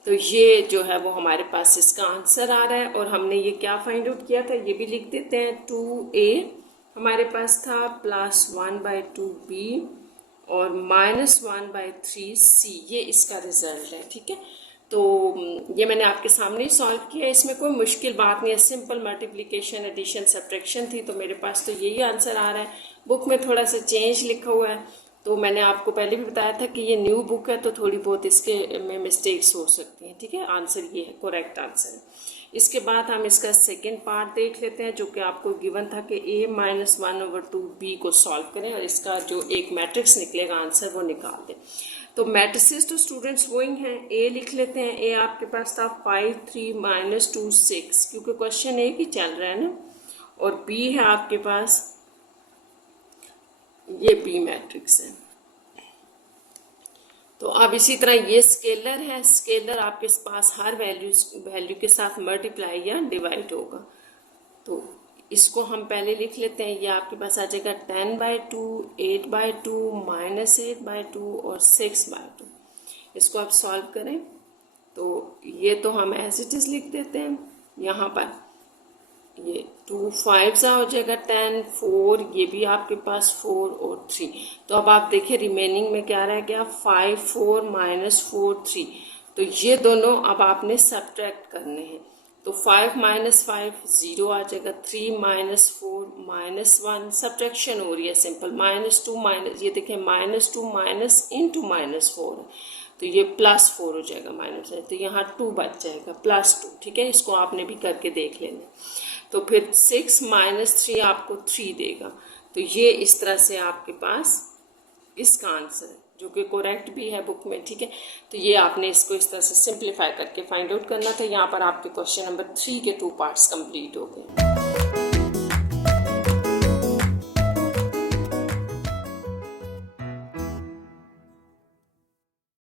तो ये जो है वो हमारे पास इसका आंसर आ रहा है। और हमने ये क्या फाइंड आउट किया था, ये भी लिख देते हैं। 2a हमारे पास था, +1/2b और -1/3c, ये इसका रिजल्ट है। ठीक है, तो ये मैंने आपके सामने ही सॉल्व किया। इसमें कोई मुश्किल बात नहीं है, सिंपल मल्टीप्लिकेशन एडिशन सब्ट्रैक्शन थी, तो मेरे पास तो यही आंसर आ रहा है। बुक में थोड़ा सा चेंज लिखा हुआ है, तो मैंने आपको पहले भी बताया था कि ये न्यू बुक है, तो थोड़ी बहुत इसके में मिस्टेक्स हो सकती हैं। ठीक है, आंसर ये है, करेक्ट आंसर है। इसके बाद हम इसका सेकेंड पार्ट देख लेते हैं, जो कि आपको गिवन था कि a - 1/2b को सॉल्व करें और इसका जो एक मैट्रिक्स निकलेगा आंसर वो निकाल दें। तो मैट्रिसेस तो स्टूडेंट्स वही हैं। a लिख लेते हैं। a आपके पास था 5 3 - 2 6, क्योंकि क्वेश्चन एक ही चल रहा है ना। और b है आपके पास, ये b मैट्रिक्स है। तो अब इसी तरह ये स्केलर है। स्केलर आपके पास हर वैल्यू के साथ मल्टीप्लाई या डिवाइड होगा। तो इसको हम पहले लिख लेते हैं। ये आपके पास आ जाएगा 10/2, 8/2, -8/2 और 6/2। इसको आप सॉल्व करें तो ये तो हम एज इट इज़ लिख देते हैं। यहाँ पर ये 2 5 हो जाएगा 10, 4, ये भी आपके पास 4 और 3। तो अब आप देखिए रिमेनिंग में क्या रह गया, 5 4 -4 3। तो ये दोनों अब आपने सब्ट्रैक्ट करने हैं। तो 5 - 5 0 आ जाएगा, 3 - 4 -1, सब्ट्रैक्शन हो रही है सिंपल। -2 ये देखें -2 माइनस इंटू -4, तो ये +4 हो जाएगा -, तो यहाँ 2 बच जाएगा +2। ठीक है, इसको आपने भी करके देख लेना। तो फिर 6 - 3 आपको 3 देगा। तो ये इस तरह से आपके पास इसका आंसर है, जो कि करेक्ट भी है बुक में। ठीक है, तो ये आपने इसको इस तरह से सिंप्लीफाई करके फाइंड आउट करना था। यहाँ पर आपके क्वेश्चन नंबर 3 के 2 पार्ट्स कंप्लीट हो गए।